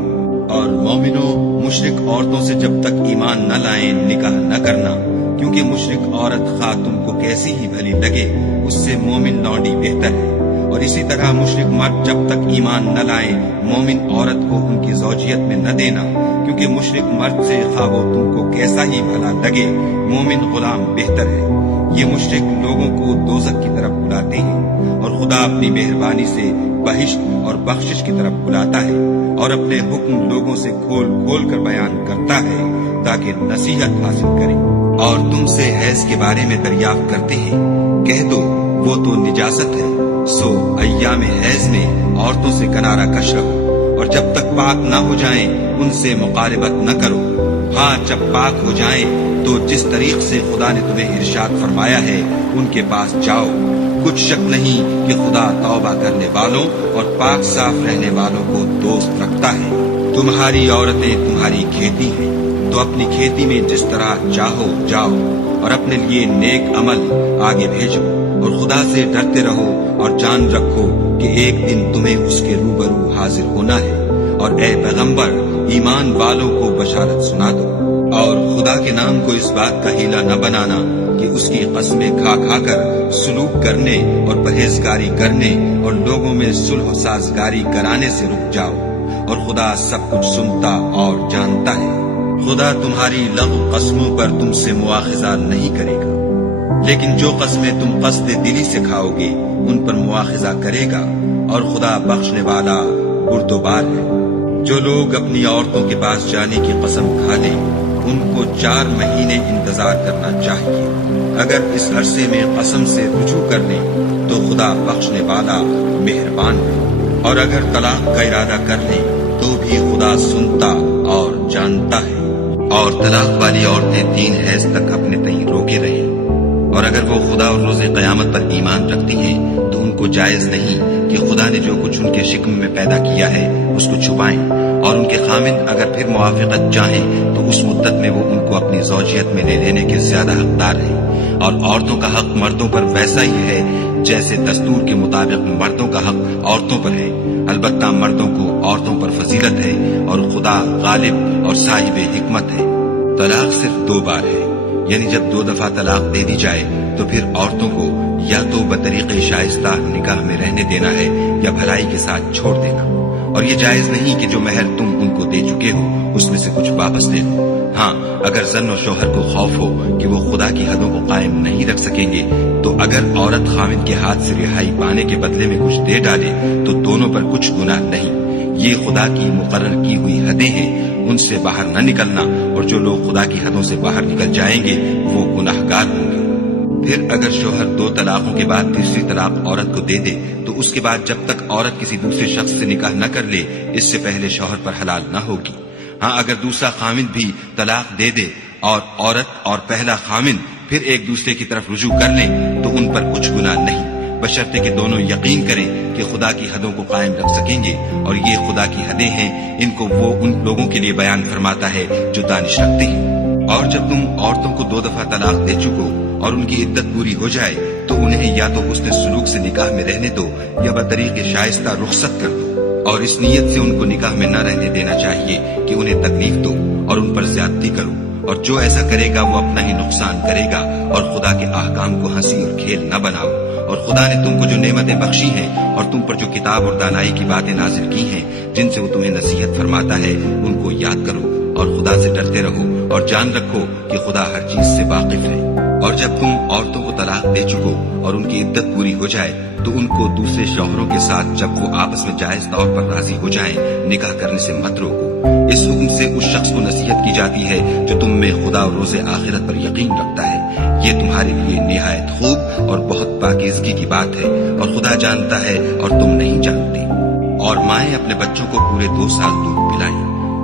اور مومنوں، مشرک عورتوں سے جب تک ایمان نہ لائیں نکاح نہ کرنا، کیونکہ مشرک عورت خواہ تم کو کیسی ہی بھلی لگے اس سے مومن لونڈی بہتر ہے، اور اسی طرح مشرک مرد جب تک ایمان نہ لائیں مومن عورت کو ان کی زوجیت میں نہ دینا، کیونکہ مشرک مرد سے خواہ وہ تم کو کیسا ہی بھلا لگے مومن غلام بہتر ہے۔ یہ مشرک لوگوں کو دوزخ کی طرف بلاتے ہیں، اور خدا اپنی مہربانی سے بہشت اور بخشش کی طرف بلاتا ہے، اور اپنے حکم لوگوں سے کھول کھول کر بیان کرتا ہے تاکہ نصیحت حاصل کریں۔ اور تم سے حیض کے بارے میں دریافت کرتے ہیں، کہہ دو وہ تو نجاست ہے، سو ایام حیض میں عورتوں سے کنارہ کش رہو، اور جب تک پاک نہ ہو جائیں ان سے مقاربت نہ کرو، ہاں جب پاک ہو جائیں تو جس طریق سے خدا نے تمہیں ارشاد فرمایا ہے ان کے پاس جاؤ، کچھ شک نہیں کہ خدا توبہ کرنے والوں اور پاک صاف رہنے والوں کو دوست رکھتا ہے۔ تمہاری عورتیں تمہاری کھیتی ہیں، تو اپنی کھیتی میں جس طرح چاہو جاؤ، اور اپنے لیے نیک عمل آگے بھیجو، اور خدا سے ڈرتے رہو، اور جان رکھو کہ ایک دن تمہیں اس کے روبرو حاضر ہونا ہے۔ اور اے پیغمبر، ایمان والوں کو بشارت سنا دو، اور خدا کے نام کو اس بات کا ہیلا نہ بنانا کہ اس کی قسمیں کھا کھا کر سلوک کرنے اور پرہیزگاری کرنے اور لوگوں میں صلح و سازگاری کرانے سے رک جاؤ، اور خدا سب کچھ سنتا اور جانتا ہے۔ خدا تمہاری لغو قسموں پر تم سے مواخذہ نہیں کرے گا، لیکن جو قسمیں تم قصد دلی سے کھاؤ گے ان پر مواخذہ کرے گا، اور خدا بخشنے والا بردبار ہے۔ جو لوگ اپنی عورتوں کے پاس جانے کی قسم کھا لیں ان کو 4 مہینے انتظار کرنا چاہیے، اگر اس عرصے میں قسم سے رجوع کر لیں تو خدا بخشنے والا مہربان ہے، اور اگر طلاق کا ارادہ کر لیں تو بھی خدا سنتا اور جانتا ہے۔ اور طلاق والی عورتیں 3 حیض تک اپنے تئیں روکے رہیں، اور اگر وہ خدا اور روز قیامت پر ایمان رکھتی ہیں تو ان کو جائز نہیں کہ خدا نے جو کچھ ان کے شکم میں پیدا کیا ہے اس کو چھپائیں، اور ان کے خامند اگر پھر موافقت چاہیں تو اس مدت میں وہ ان کو اپنی زوجیت میں لے لینے کے زیادہ حقدار ہیں۔ اور عورتوں کا حق مردوں پر ویسا ہی ہے جیسے دستور کے مطابق مردوں کا حق عورتوں پر ہے، البتہ مردوں کو عورتوں پر فضیلت ہے، اور خدا غالب اور صاحب حکمت ہے۔ طلاق صرف 2 بار ہے، یعنی جب 2 دفعہ طلاق دے دی جائے تو پھر عورتوں کو یا تو بطریق شائستہ نکاح میں رہنے دینا ہے یا بھلائی کے ساتھ چھوڑ دینا، اور یہ جائز نہیں کہ جو مہر تم ان کو دے چکے ہو اس میں سے کچھ واپس لے لو۔ ہاں اگر زن و شوہر کو خوف ہو کہ وہ خدا کی حدوں کو قائم نہیں رکھ سکیں گے تو اگر عورت خاوند کے ہاتھ سے رہائی پانے کے بدلے میں کچھ دے ڈالے تو دونوں پر کچھ گناہ نہیں، یہ خدا کی مقرر کی ہوئی حدیں ہیں، ان سے باہر نہ نکلنا، اور جو لوگ خدا کی حدوں سے باہر نکل جائیں گے وہ گناہگار ہوں گے۔ پھر اگر شوہر 2 طلاقوں کے بعد تیسری طلاق عورت کو دے دے تو اس کے بعد جب تک عورت کسی دوسرے شخص سے نکاح نہ کر لے اس سے پہلے شوہر پر حلال نہ ہوگی۔ ہاں اگر دوسرا خامند بھی طلاق دے دے اور عورت اور پہلا خامند پھر ایک دوسرے کی طرف رجوع کر لیں تو ان پر کچھ گناہ نہیں، بشرطے کہ دونوں یقین کریں کہ خدا کی حدوں کو قائم رکھ سکیں گے، اور یہ خدا کی حدیں ہیں، ان کو وہ ان لوگوں کے لیے بیان فرماتا ہے جو دانش رکھتے ہیں۔ اور جب تم عورتوں کو 2 دفعہ طلاق دے چکو اور ان کی عدت پوری ہو جائے تو انہیں یا تو حسن سلوک سے نکاح میں رہنے دو یا بطریق شائستہ رخصت کر دو، اور اس نیت سے ان کو نکاح میں نہ رہنے دینا چاہیے کہ انہیں تکلیف دو اور ان پر زیادتی کرو، اور جو ایسا کرے گا وہ اپنا ہی نقصان کرے گا، اور خدا کے احکام کو ہنسی اور کھیل نہ بناؤ۔ اور خدا نے تم کو جو نعمتیں بخشی ہیں اور تم پر جو کتاب اور دانائی کی باتیں نازل کی ہیں جن سے وہ تمہیں نصیحت فرماتا ہے ان کو یاد کرو، اور خدا سے ڈرتے رہو، اور جان رکھو کہ خدا ہر چیز سے واقف ہے۔ اور جب تم عورتوں کو طلاق دے چکو اور ان کی عدت پوری ہو جائے تو ان کو دوسرے شوہروں کے ساتھ جب وہ آپس میں جائز طور پر راضی ہو جائیں نکاح کرنے سے مت روکو۔ اس حکم سے اس شخص کو نصیحت کی جاتی ہے جو تم میں خدا اور روز آخرت پر یقین رکھتا ہے، یہ تمہارے لیے نہایت خوب اور بہت پاکیزگی کی بات ہے، اور خدا جانتا ہے اور تم نہیں جانتے۔ اور مائیں اپنے بچوں کو پورے 2 سال دودھ پلائیں،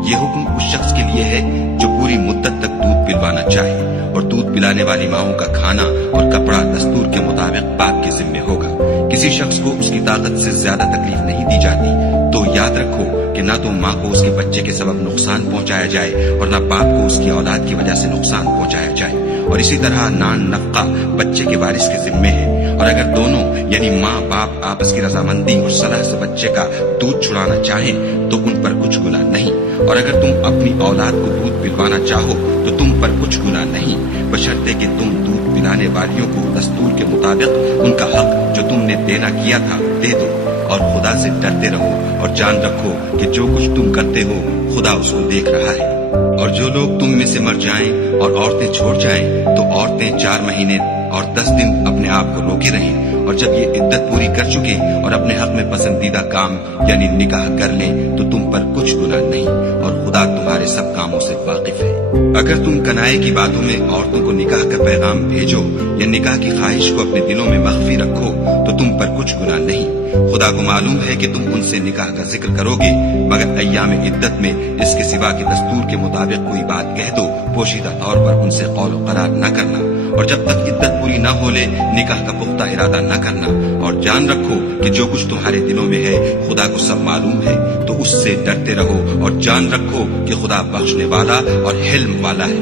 یہ حکم اس شخص کے لیے ہے جو پوری پوری مدت تک دودھ پلوانا چاہے اور دودھ پلانے والی ماؤں کا کھانا اور کپڑا دستور کے مطابق باپ کے ذمے ہوگا. کسی شخص کو اس کی طاقت سے زیادہ تکلیف نہیں دی جاتی. تو یاد رکھو کہ نہ تو ماں کو اس کے بچے کے سبب نقصان پہنچایا جائے اور نہ باپ کو اس کی اولاد کی وجہ سے نقصان پہنچایا جائے. اور اسی طرح نان نفقہ بچے کے وارث کے ذمے ہے. اور اگر دونوں یعنی ماں باپ آپس کی رضامندی اور صلاح سے بچے کا دودھ چھڑانا چاہیں تو ان پر کچھ گناہ نہیں. اور اگر تم اپنی اولاد کو دودھ پلوانا چاہو تو تم پر کچھ گناہ نہیں، بشرطے کہ تم دودھ پلانے والیوں کو دستور کے مطابق ان کا حق جو تم نے دینا کیا تھا دے دو. اور خدا سے ڈرتے رہو اور جان رکھو کہ جو کچھ تم کرتے ہو خدا اس کو دیکھ رہا ہے. اور جو لوگ تم میں سے مر جائیں اور عورتیں چھوڑ جائیں تو عورتیں 4 مہینے اور 10 دن اپنے آپ کو روکے رہیں. اور جب یہ عدت پوری کر چکے اور اپنے حق میں پسندیدہ کام یعنی نکاح کر لیں تو تم پر کچھ گناہ نہیں، اور خدا تمہارے سب کاموں سے واقف ہے. اگر تم کنائے کی باتوں میں عورتوں کو نکاح کا پیغام بھیجو یا نکاح کی خواہش کو اپنے دلوں میں مخفی رکھو تو تم پر کچھ گناہ نہیں. خدا کو معلوم ہے کہ تم ان سے نکاح کا ذکر کرو گے، مگر ایام عدت میں اس کے سوا کے دستور کے مطابق کوئی بات کہہ دو، پوشیدہ طور پر ان سے قول و قرار نہ کرنا. اور جب تک عدت پوری نہ ہو لے نکاح کا پختہ ارادہ نہ کرنا. اور جان رکھو کہ جو کچھ تمہارے دلوں میں ہے خدا کو سب معلوم ہے. تو اس سے ڈرتے رہو اور جان رکھو کہ خدا بخشنے والا اور حلم والا ہے.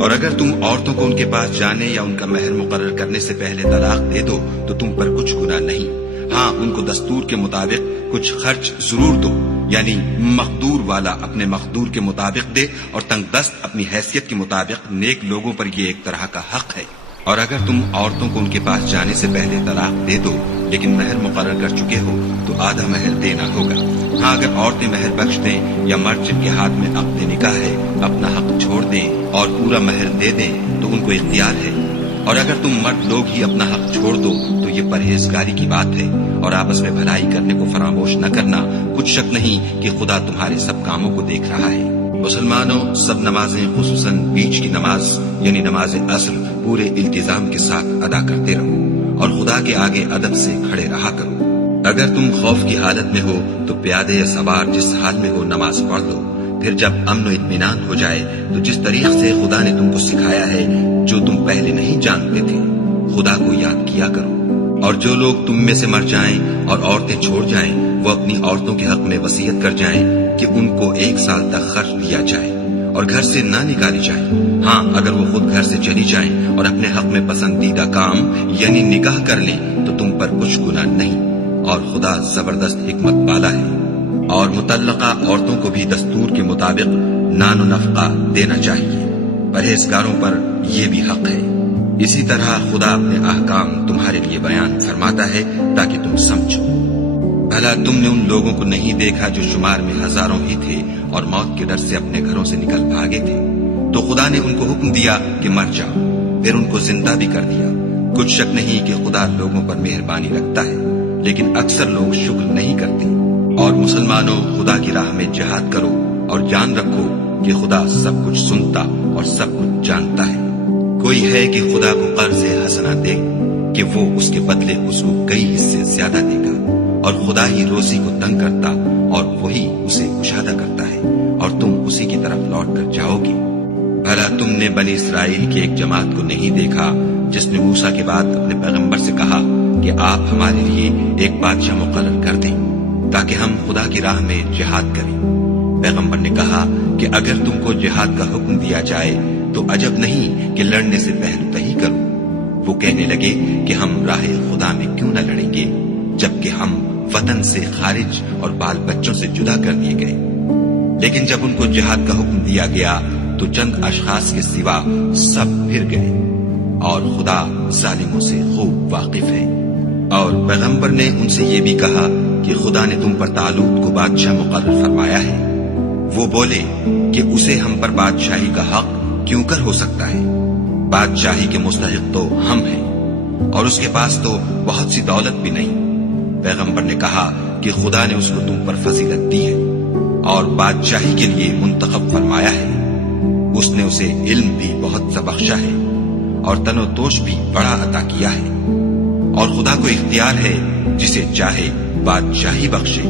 اور اگر تم عورتوں کو ان کے پاس جانے یا ان کا مہر مقرر کرنے سے پہلے طلاق دے دو تو تم پر کچھ گناہ نہیں. ہاں ان کو دستور کے مطابق کچھ خرچ ضرور دو، یعنی مقدور والا اپنے مقدور کے مطابق دے اور تنگ دست اپنی حیثیت کے مطابق. نیک لوگوں پر یہ ایک طرح کا حق ہے. اور اگر تم عورتوں کو ان کے پاس جانے سے پہلے طلاق دے دو لیکن مہر مقرر کر چکے ہو تو آدھا مہر دینا ہوگا. ہاں اگر عورتیں مہر بخش دیں یا مرد جن کے ہاتھ میں عقد نکاح ہے اپنا حق چھوڑ دیں اور پورا مہر دے دیں تو ان کو اختیار ہے. اور اگر تم مرد لوگ ہی اپنا حق چھوڑ دو تو یہ پرہیزگاری کی بات ہے. اور آپس میں بھلائی کرنے کو فراموش نہ کرنا. کچھ شک نہیں کہ خدا تمہارے سب کاموں کو دیکھ رہا ہے. مسلمانوں سب نمازیں خصوصاً بیچ کی نماز یعنی نماز عصر پورے التزام کے ساتھ ادا کرتے رہو اور خدا کے آگے ادب سے کھڑے رہا کرو. اگر تم خوف کی حالت میں ہو تو پیادے یا سوار جس حال میں ہو نماز پڑھ لو. پھر جب امن و اطمینان ہو جائے تو جس طریق سے خدا نے تم کو سکھایا ہے جو تم پہلے نہیں جانتے تھے خدا کو یاد کیا کرو. اور جو لوگ تم میں سے مر جائیں اور عورتیں چھوڑ جائیں وہ اپنی عورتوں کے حق میں وصیت کر جائیں کہ ان کو 1 سال تک خرچ دیا جائے اور گھر سے نہ نکالی جائے. ہاں اگر وہ خود گھر سے چلی جائیں اور اپنے حق میں پسندیدہ کام یعنی نکاح کر لیں تو تم پر کچھ گناہ نہیں، اور خدا زبردست حکمت والا ہے. اور متعلقہ عورتوں کو بھی دستور کے مطابق نان و نفقہ دینا چاہیے. پرہیزگاروں پر یہ بھی حق ہے. اسی طرح خدا اپنے احکام تمہارے لیے بیان فرماتا ہے تاکہ تم سمجھو. بھلا تم نے ان لوگوں کو نہیں دیکھا جو شمار میں ہزاروں ہی تھے اور موت کے ڈر سے اپنے گھروں سے نکل بھاگے تھے؟ تو خدا نے ان کو حکم دیا کہ مر جاؤ، پھر ان کو زندہ بھی کر دیا. کچھ شک نہیں کہ خدا لوگوں پر مہربانی رکھتا ہے، لیکن اکثر لوگ شکر نہیں کرتے. اور مسلمانوں خدا کی راہ میں جہاد کرو اور جان رکھو کہ خدا سب کچھ سنتا اور سب کچھ جانتا ہے. کوئی ہے کہ خدا کو قرض حسنہ دے کہ وہ اس کے بدلے اس کو کئی حصے زیادہ دے گا. اور خدا ہی روزی کو تنگ کرتا اور وہی اسے کشادہ کرتا ہے اور تم اسی کی طرف لوٹ کر جاؤ گے. بھلا تم نے بنی اسرائیل کی ایک جماعت کو نہیں دیکھا جس نے موسیٰ کے بعد اپنے پیغمبر سے کہا کہ آپ ہمارے لیے ایک بادشاہ مقرر کر دیں تاکہ ہم خدا کی راہ میں جہاد کریں؟ پیغمبر نے کہا کہ اگر تم کو جہاد کا حکم دیا جائے تو عجب نہیں کہ لڑنے سے پہلو تہی کرو. وہ کہنے لگے کہ ہم راہ خدا میں کیوں نہ لڑیں گے جبکہ ہم وطن سے خارج اور بال بچوں سے جدا کر دیے گئے. لیکن جب ان کو جہاد کا حکم دیا گیا تو چند اشخاص کے سوا سب پھر گئے، اور خدا ظالموں سے خوب واقف ہے. اور پیغمبر نے ان سے یہ بھی کہا کہ خدا نے تم پر طالوت کو بادشاہ مقرر فرمایا ہے. وہ بولے کہ اسے ہم پر بادشاہی کا حق کیوں کر ہو سکتا ہے؟ بادشاہی کے مستحق تو ہم ہیں اور اس کے پاس تو بہت سی دولت بھی نہیں. پیغمبر نے کہا کہ خدا نے اس کو تم پر فضیلت دی ہے اور بادشاہی کے لیے منتخب فرمایا ہے. اس نے اسے علم بھی بہت سا بخشا ہے اور تن و توش بھی بڑا عطا کیا ہے. اور خدا کو اختیار ہے جسے چاہے بادشاہی بخشے.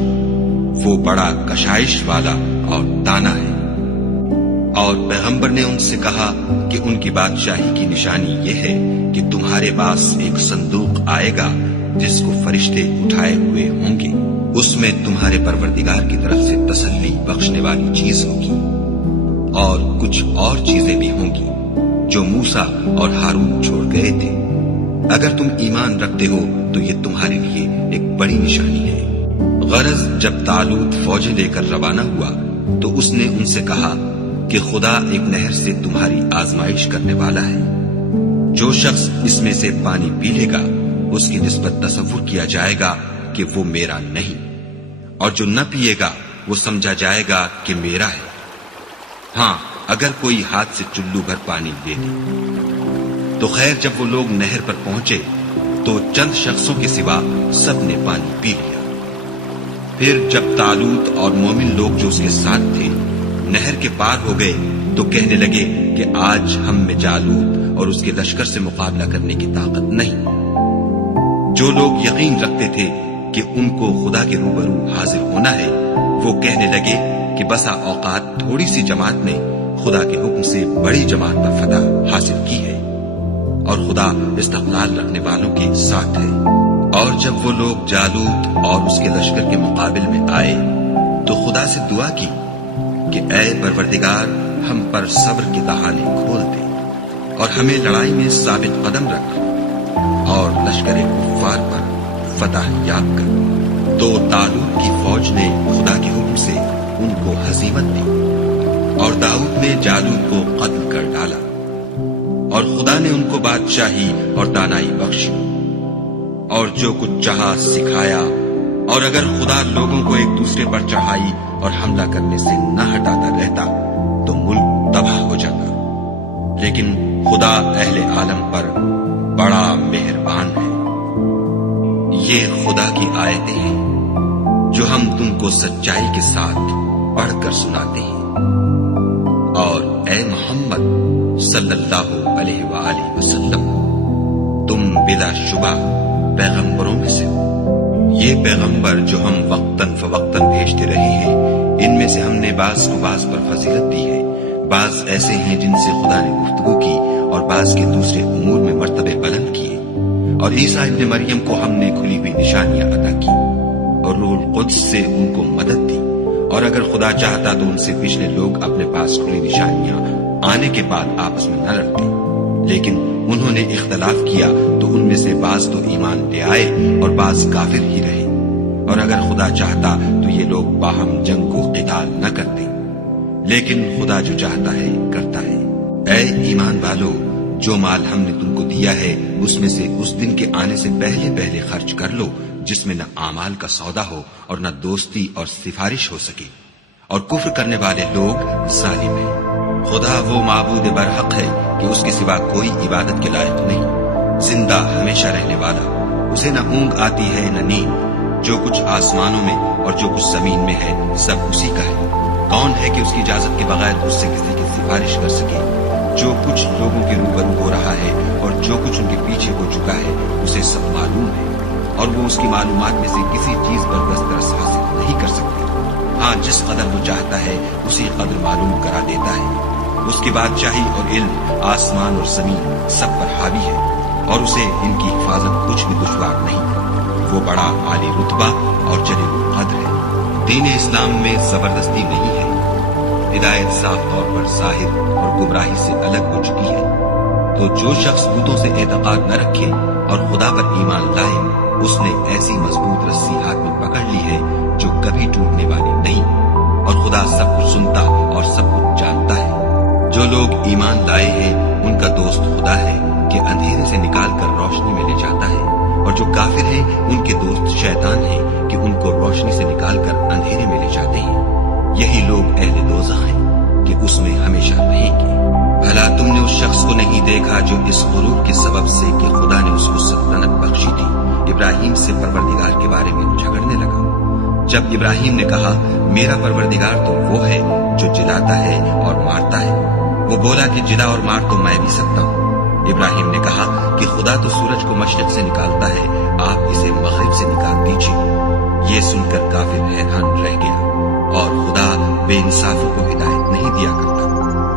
وہ بڑا کشائش والا اور دانا ہے. اور پیغمبر نے ان سے کہا کہ ان کی بادشاہی کی نشانی یہ ہے کہ تمہارے پاس ایک صندوق آئے گا جس کو فرشتے اٹھائے ہوئے ہوں گے، اس میں تمہارے پروردگار کی طرف سے تسلی بخشنے والی چیز ہوگی، اور کچھ اور چیزیں بھی ہوں گی جو موسیٰ اور ہارون چھوڑ گئے تھے۔ اگر تم ایمان رکھتے ہو تو یہ تمہارے لیے ایک بڑی نشانی ہے۔ غرض جب طالوت فوجیں لے کر روانہ ہوا تو اس نے ان سے کہا کہ خدا ایک نہر سے تمہاری آزمائش کرنے والا ہے، جو شخص اس میں سے پانی پی لے گا اس کی نسبت تصور کیا جائے گا کہ وہ میرا نہیں، اور جو نہ پیے گا وہ سمجھا جائے گا کہ میرا ہے۔ ہاں اگر کوئی ہاتھ سے چلو بھر پانی لے لے۔ تو خیر جب وہ لوگ نہر پر پہنچے تو چند شخصوں کے سوا سب نے پانی پی لیا۔ پھر جب طالوت اور مومن لوگ جو اس کے ساتھ تھے نہر کے پار ہو گئے تو کہنے لگے کہ آج ہم میں جالوت اور اس کے لشکر سے مقابلہ کرنے کی طاقت نہیں۔ جو لوگ یقین رکھتے تھے کہ ان کو خدا کے روبرو حاضر ہونا ہے وہ کہنے لگے کہ بسا اوقات تھوڑی سی جماعت نے خدا کے حکم سے بڑی جماعت پر فتح حاصل کی ہے، اور خدا استقلال رکھنے والوں کے ساتھ ہے۔ اور جب وہ لوگ جالوت اور اس کے لشکر کے مقابل میں آئے تو خدا سے دعا کی کہ اے پروردگار ہم پر صبر کے دہانے کھول دے اور ہمیں لڑائی میں ثابت قدم رکھ اور لشکر کفار پر فتح یاب کر۔ تو طالوت کی فوج نے خدا کے حکم سے ان کو ہزیمت دی، اور داؤد نے جالوت کو قتل کر ڈالا، اور خدا نے ان کو بادشاہی اور دانائی بخشی، اور جو کچھ چاہا سکھایا۔ اور اگر خدا لوگوں کو ایک دوسرے پر چڑھائی اور حملہ کرنے سے نہ ہٹاتا رہتا تو ملک تباہ ہو جاتا، لیکن خدا اہل عالم پر بڑا مہربان ہے۔ یہ خدا کی آیتیں ہیں جو ہم تم کو سچائی کے ساتھ پڑھ کر سناتے ہیں، اور اے محمد صلی اللہ علیہ وآلہ وسلم تم بلا شبہ پیغمبروں میں سے ہو۔ یہ پیغمبر جو ہم وقتاً فوقتاً بھیجتے رہے ہیں ان میں سے ہم نے بعض کو بعض پر فضیلت دی ہے، بعض ایسے ہیں جن سے خدا نے گفتگو کی اور بعض کے دوسرے امور میں مرتبے بلند کیے، اور عیسیٰ ابن مریم کو ہم نے کھلی ہوئی نشانیاں عطا کی اور روح القدس سے ان کو مدد دی، اور اگر خدا چاہتا تو ان سے پچھلے لوگ اپنے پاس کھلی نشانیاں آنے کے بعد آپس میں نہ لڑتے، لیکن انہوں نے اختلاف کیا تو ان میں سے بعض تو ایمان لے آئے اور بعض کافر ہی رہے، اور اگر خدا چاہتا تو یہ لوگ باہم جنگ کو قتال نہ کرتے، لیکن خدا جو چاہتا ہے کرتا ہے۔ اے ایمان والو، جو مال ہم نے تم کو دیا ہے اس میں سے اس دن کے آنے سے پہلے پہلے خرچ کر لو جس میں نہ اعمال کا سودا ہو اور نہ دوستی اور سفارش ہو سکے، اور کفر کرنے والے لوگ ظالم ہیں۔ خدا وہ معبود برحق ہے کہ اس کے سوا کوئی عبادت کے لائق نہیں، زندہ ہمیشہ رہنے والا، اسے نہ اونگ آتی ہے نہ نیند، جو کچھ آسمانوں میں اور جو کچھ زمین میں ہے سب اسی کا ہے۔ کون ہے کہ اس کی اجازت کے بغیر اس سے کسی کی سفارش کر سکے؟ جو کچھ لوگوں کے روبرو ہو رہا ہے اور جو کچھ ان کے پیچھے ہو چکا ہے اسے سب معلوم ہے، اور وہ اس کی معلومات میں سے کسی چیز پر دسترس حاصل نہیں کر سکتے۔ ہاں جس قدر وہ چاہتا ہے اسی قدر معلوم کرا دیتا ہے۔ اس کی بادشاہی اور علم آسمان اور زمین سب پر حاوی ہے، اور اسے ان کی حفاظت کچھ بھی دشوار نہیں۔ وہ بڑا عالی رتبہ اور جلیل القدر ہے۔ دین اسلام میں زبردستی نہیں ہے، ہدایت صاف طور پر ظاہر اور گمراہی سے الگ ہو چکی ہے۔ تو جو شخص بتوں سے اعتقاد نہ رکھے اور خدا پر ایمان لائے اس نے ایسی مضبوط رسی ہاتھ میں پکڑ لی ہے جو کبھی ٹوٹنے والی نہیں، اور خدا سب کچھ سنتا اور سب کچھ جانتا ہے۔ جو لوگ ایمان لائے ہیں ان کا دوست خدا ہے کہ اندھیرے سے نکال کر روشنی میں لے جاتا ہے، اور جو کافر ہیں ان کے دوست شیطان ہیں کہ ان کو روشنی سے نکال کر اندھیرے میں لے جاتے ہیں۔ یہی لوگ اہل دوزخ ہیں کہ اس میں ہمیشہ رہیں گے۔ بھلا تم نے اس شخص کو نہیں دیکھا جو اس غرور کے سبب سے کہ خدا نے اس کو سلطنت بخشی تھی ابراہیم سے پروردگار کے بارے میں جھگڑنے لگا؟ جب ابراہیم نے کہا میرا پروردگار تو وہ ہے جو جلاتا ہے اور مارتا ہے، وہ بولا کہ جلا اور مار تو میں بھی سکتا ہوں۔ ابراہیم نے کہا کہ خدا تو سورج کو مشرق سے نکالتا ہے، آپ اسے مغرب سے نکال دیجیے۔ یہ سن کر کافر حیران رہ گیا، اور خدا بے انصافوں کو ہدایت نہیں دیا کرتا۔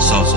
100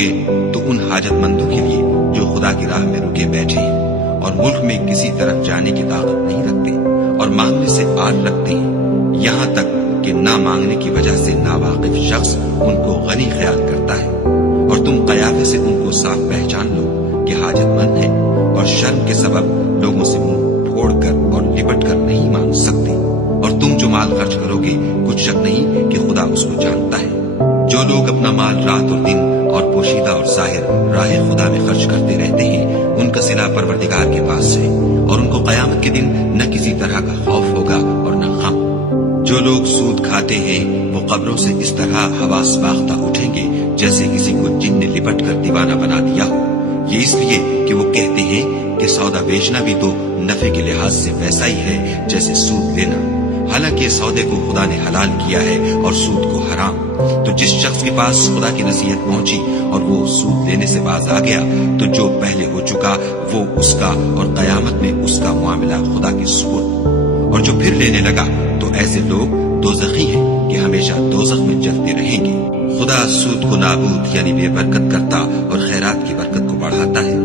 گے تو ان حاجت مندوں کے لیے جو خدا کی راہ میں رکے بیٹھے ہیں اور ملک میں کسی طرف جانے کی طاقت نہیں رکھتے اور مانگنے سے آر رکھتے ہیں، یہاں تک کہ نہ مانگنے کی وجہ سے ناواقف شخص ان کو غنی خیال کرتا ہے، اور تم قیافے سے ان کو صاف پہچان لو کہ حاجت مند ہیں اور شرم کے سبب لوگوں سے منہ پھوڑ کر اور لپٹ کر نہیں مانگ سکتے، اور تم جو مال خرچ کرو گے کچھ شک نہیں کہ خدا اس کو جانتا ہے۔ جو لوگ اپنا مال رات اور دن اور پوشیدہ اور ظاہر راہ خدا میں خرچ کرتے رہتے ہیں، ان کا صلہ پروردگار کے پاس ہے، اور ان کو قیامت کے دن نہ کسی طرح کا خوف ہوگا اور نہ غم۔ جو لوگ سود کھاتے ہیں وہ قبروں سے اس طرح حواس باختہ اٹھیں گے جیسے کسی کو جن نے لپٹ کر دیوانہ بنا دیا ہو، یہ اس لیے کہ وہ کہتے ہیں کہ سودا بیچنا بھی تو نفع کے لحاظ سے ویسا ہی ہے جیسے سود لینا، حالانکہ سودے کو خدا نے حلال کیا ہے اور سود کو حرام۔ تو جس شخص کے پاس خدا کی نصیحت پہنچی اور وہ سود لینے سے باز آ گیا تو جو پہلے ہو چکا وہ اس کا، اور قیامت میں اس کا معاملہ خدا کے سپرد۔ اور جو پھر لینے لگا تو ایسے لوگ دوزخی ہیں کہ ہمیشہ دوزخ میں جلتے رہیں گے۔ خدا سود کو نابود یعنی بے برکت کرتا اور خیرات کی برکت کو بڑھاتا ہے،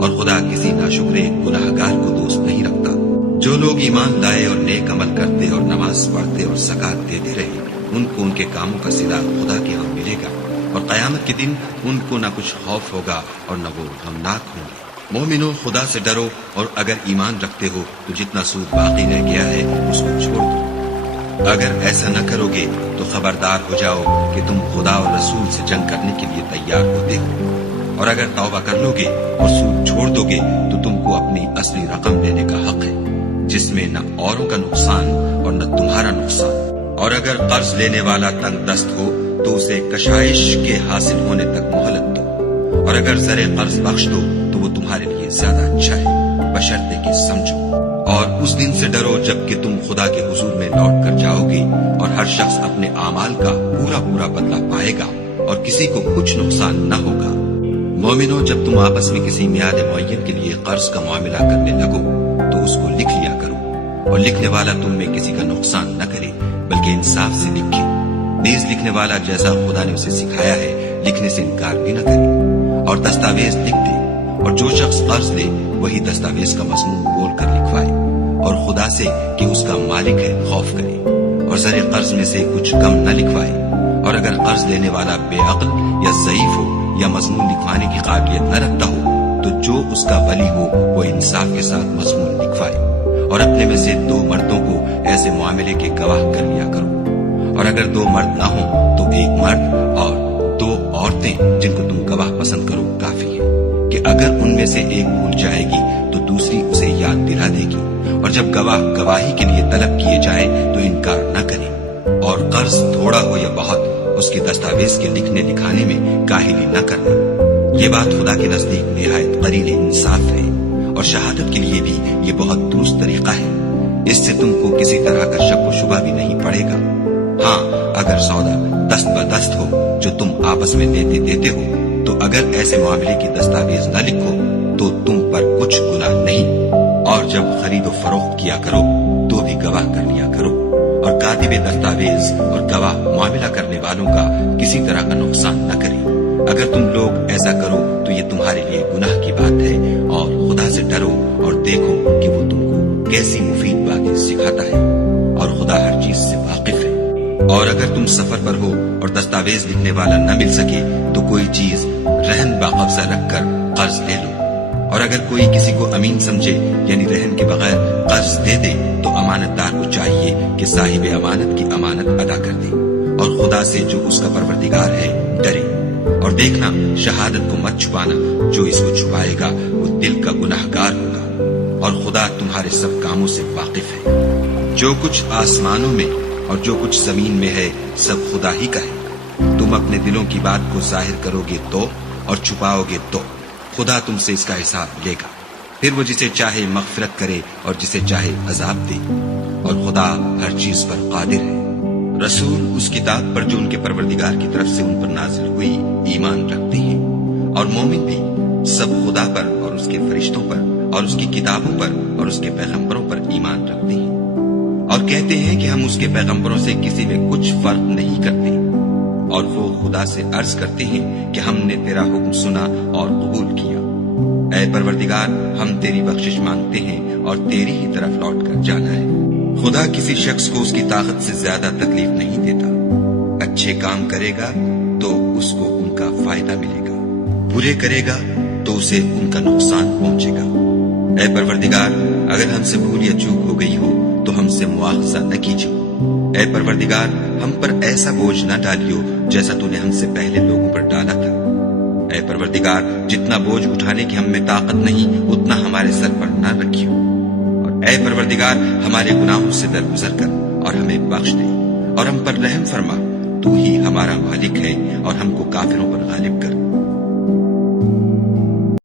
اور خدا کسی ناشکرے گناہگار کو دوست نہیں رکھتا۔ جو لوگ ایمان لائے اور نیک عمل کرتے اور نماز پڑھتے اور زکات دیتے رہے، ان کو ان کے کاموں کا صلہ خدا کے ہاں ملے گا، اور قیامت کے دن ان کو نہ کچھ خوف ہوگا اور نہ وہ غمناک ہوں گے۔ مومنو، خدا سے ڈرو، اور اگر ایمان رکھتے ہو تو جتنا سود باقی رہ گیا ہے اس کو چھوڑ دو۔ اگر ایسا نہ کرو گے تو خبردار ہو جاؤ کہ تم خدا اور رسول سے جنگ کرنے کے لیے تیار ہوتے ہو، اور اگر توبہ کر لو گے اور سود چھوڑ دو گے تو تم کو اپنی اصلی رقم لینے کا حق ہے، جس میں نہ اوروں کا نقصان اور نہ تمہارا نقصان۔ اور اگر قرض لینے والا تنگ دست ہو تو اسے کشائش کے حاصل ہونے تک مہلت دو، اور اگر زر قرض بخش دو تو وہ تمہارے لیے زیادہ اچھا ہے، بشرطے کہ سمجھو۔ اور اس دن سے ڈرو جب کہ تم خدا کے حضور میں لوٹ کر جاؤ گے، اور ہر شخص اپنے اعمال کا پورا پورا بدلہ پائے گا، اور کسی کو کچھ نقصان نہ ہوگا۔ مومنو، جب تم آپس میں کسی میعاد معین کے لیے قرض کا معاملہ کرنے لگو تو اس کو لکھ لیا کرو، اور لکھنے والا تم میں کسی کا نقصان نہ کرے بلکہ انصاف سے لکھے۔ نیز لکھنے والا جیسا خدا نے اسے سکھایا ہے لکھنے سے انکار بھی نہ کرے، اور دستاویز لکھ دے، اور جو شخص قرض لے وہی دستاویز کا مضمون بول کر لکھوائے، اور خدا سے کہ اس کا مالک ہے خوف کرے، اور زر قرض میں سے کچھ کم نہ لکھوائے۔ اور اگر قرض لینے والا بے عقل یا ضعیف ہو یا مضمون لکھوانے کی قابلیت نہ رکھتا ہو تو جو اس کا ولی ہو وہ انصاف کے ساتھ مضمون لکھوائے، اور اپنے میں سے 2 مردوں کو ایسے معاملے کے گواہ کر لیا کرو، اور اگر 2 مرد نہ ہوں تو 1 مرد اور 2 عورتیں جن کو تم گواہ پسند کرو کافی ہے، کہ اگر ان میں سے ایک بھول جائے گی تو دوسری اسے یاد دلا دے گی، اور جب گواہ گواہی کے لیے طلب کیے جائیں تو انکار نہ کریں۔ اور قرض تھوڑا ہو یا بہت اس کے دستاویز کے لکھنے لکھانے میں کاہلی نہ کرنا، یہ بات خدا کے نزدیک نہایت قریب انصاف ہے، اور شہادت کے لیے بھی یہ بہت درست طریقہ ہے، اس سے تم کو کسی طرح کا شک و شبہ بھی نہیں پڑے گا۔ ہاں، اگر سودا دست بدست ہو جو تم آپس میں دیتے ہو تو اگر ایسے معاملے کی دستاویز نہ لکھو تو تم پر کچھ گناہ نہیں، اور جب خرید و فروخت کیا کرو تو بھی گواہ کر لیا کرو، اور کاتب دستاویز اور گواہ معاملہ کرنے والوں کا کسی طرح کا نقصان نہ کرے۔ اگر تم لوگ ایسا کرو تو یہ تمہارے لیے گناہ کی بات ہے، اور خدا سے ڈرو اور دیکھو کہ وہ تم کو کیسی مفید باتیں سکھاتا ہے، اور خدا ہر چیز سے واقف ہے۔ اور اگر تم سفر پر ہو اور دستاویز لکھنے والا نہ مل سکے تو کوئی چیز رہن باقبضہ رکھ کر قرض لے لو، اور اگر کوئی کسی کو امین سمجھے یعنی رہن کے بغیر قرض دے دے تو امانت دار کو چاہیے کہ صاحب امانت کی امانت ادا کر دے، اور خدا سے جو اس کا پروردگار ہے ڈرے۔ اور دیکھنا، شہادت کو مت چھپانا، جو اس کو چھپائے گا وہ دل کا گناہگار ہوگا، اور خدا تمہارے سب کاموں سے واقف ہے۔ جو کچھ آسمانوں میں اور جو کچھ زمین میں ہے سب خدا ہی کا ہے۔ تم اپنے دلوں کی بات کو ظاہر کرو گے تو، اور چھپاؤ گے تو خدا تم سے اس کا حساب لے گا، پھر وہ جسے چاہے مغفرت کرے اور جسے چاہے عذاب دے، اور خدا ہر چیز پر قادر ہے۔ رسول اس کتاب پر جو ان کے پروردگار کی طرف سے ان پر نازل ہوئی ایمان رکھتے ہیں، اور مومن بھی سب خدا پر اور اس کے فرشتوں پر اور اس کی کتابوں پر اور اس کے پیغمبروں پر ایمان رکھتے ہیں، اور کہتے ہیں کہ ہم اس کے پیغمبروں سے کسی میں کچھ فرق نہیں کرتے، اور وہ خدا سے عرض کرتے ہیں کہ ہم نے تیرا حکم سنا اور قبول کیا۔ اے پروردگار، ہم تیری بخشش مانگتے ہیں اور تیری ہی طرف لوٹ کر جانا ہے۔ خدا کسی شخص کو اس کی طاقت سے زیادہ تکلیف نہیں دیتا۔ اچھے کام کرے گا تو اس کو ان کا فائدہ ملے گا، برے کرے گا تو اسے ان کا نقصان پہنچے گا۔ اے پروردگار، اگر ہم سے بھول یا چوک ہو گئی ہو تو ہم سے مواخذہ نہ کیجو۔ اے پروردگار، ہم پر ایسا بوجھ نہ ڈالیو جیسا تو نے ہم سے پہلے لوگوں پر ڈالا تھا۔ اے پروردگار، جتنا بوجھ اٹھانے کی ہم میں طاقت نہیں اتنا ہمارے سر پر نہ رکھیو، اور اے پروردگار ہمارے گناہوں سے درگزر کر اور ہمیں بخش دے اور ہم پر رحم فرما۔ تو ہی ہمارا مالک ہے اور ہم کو کافروں پر غالب کر۔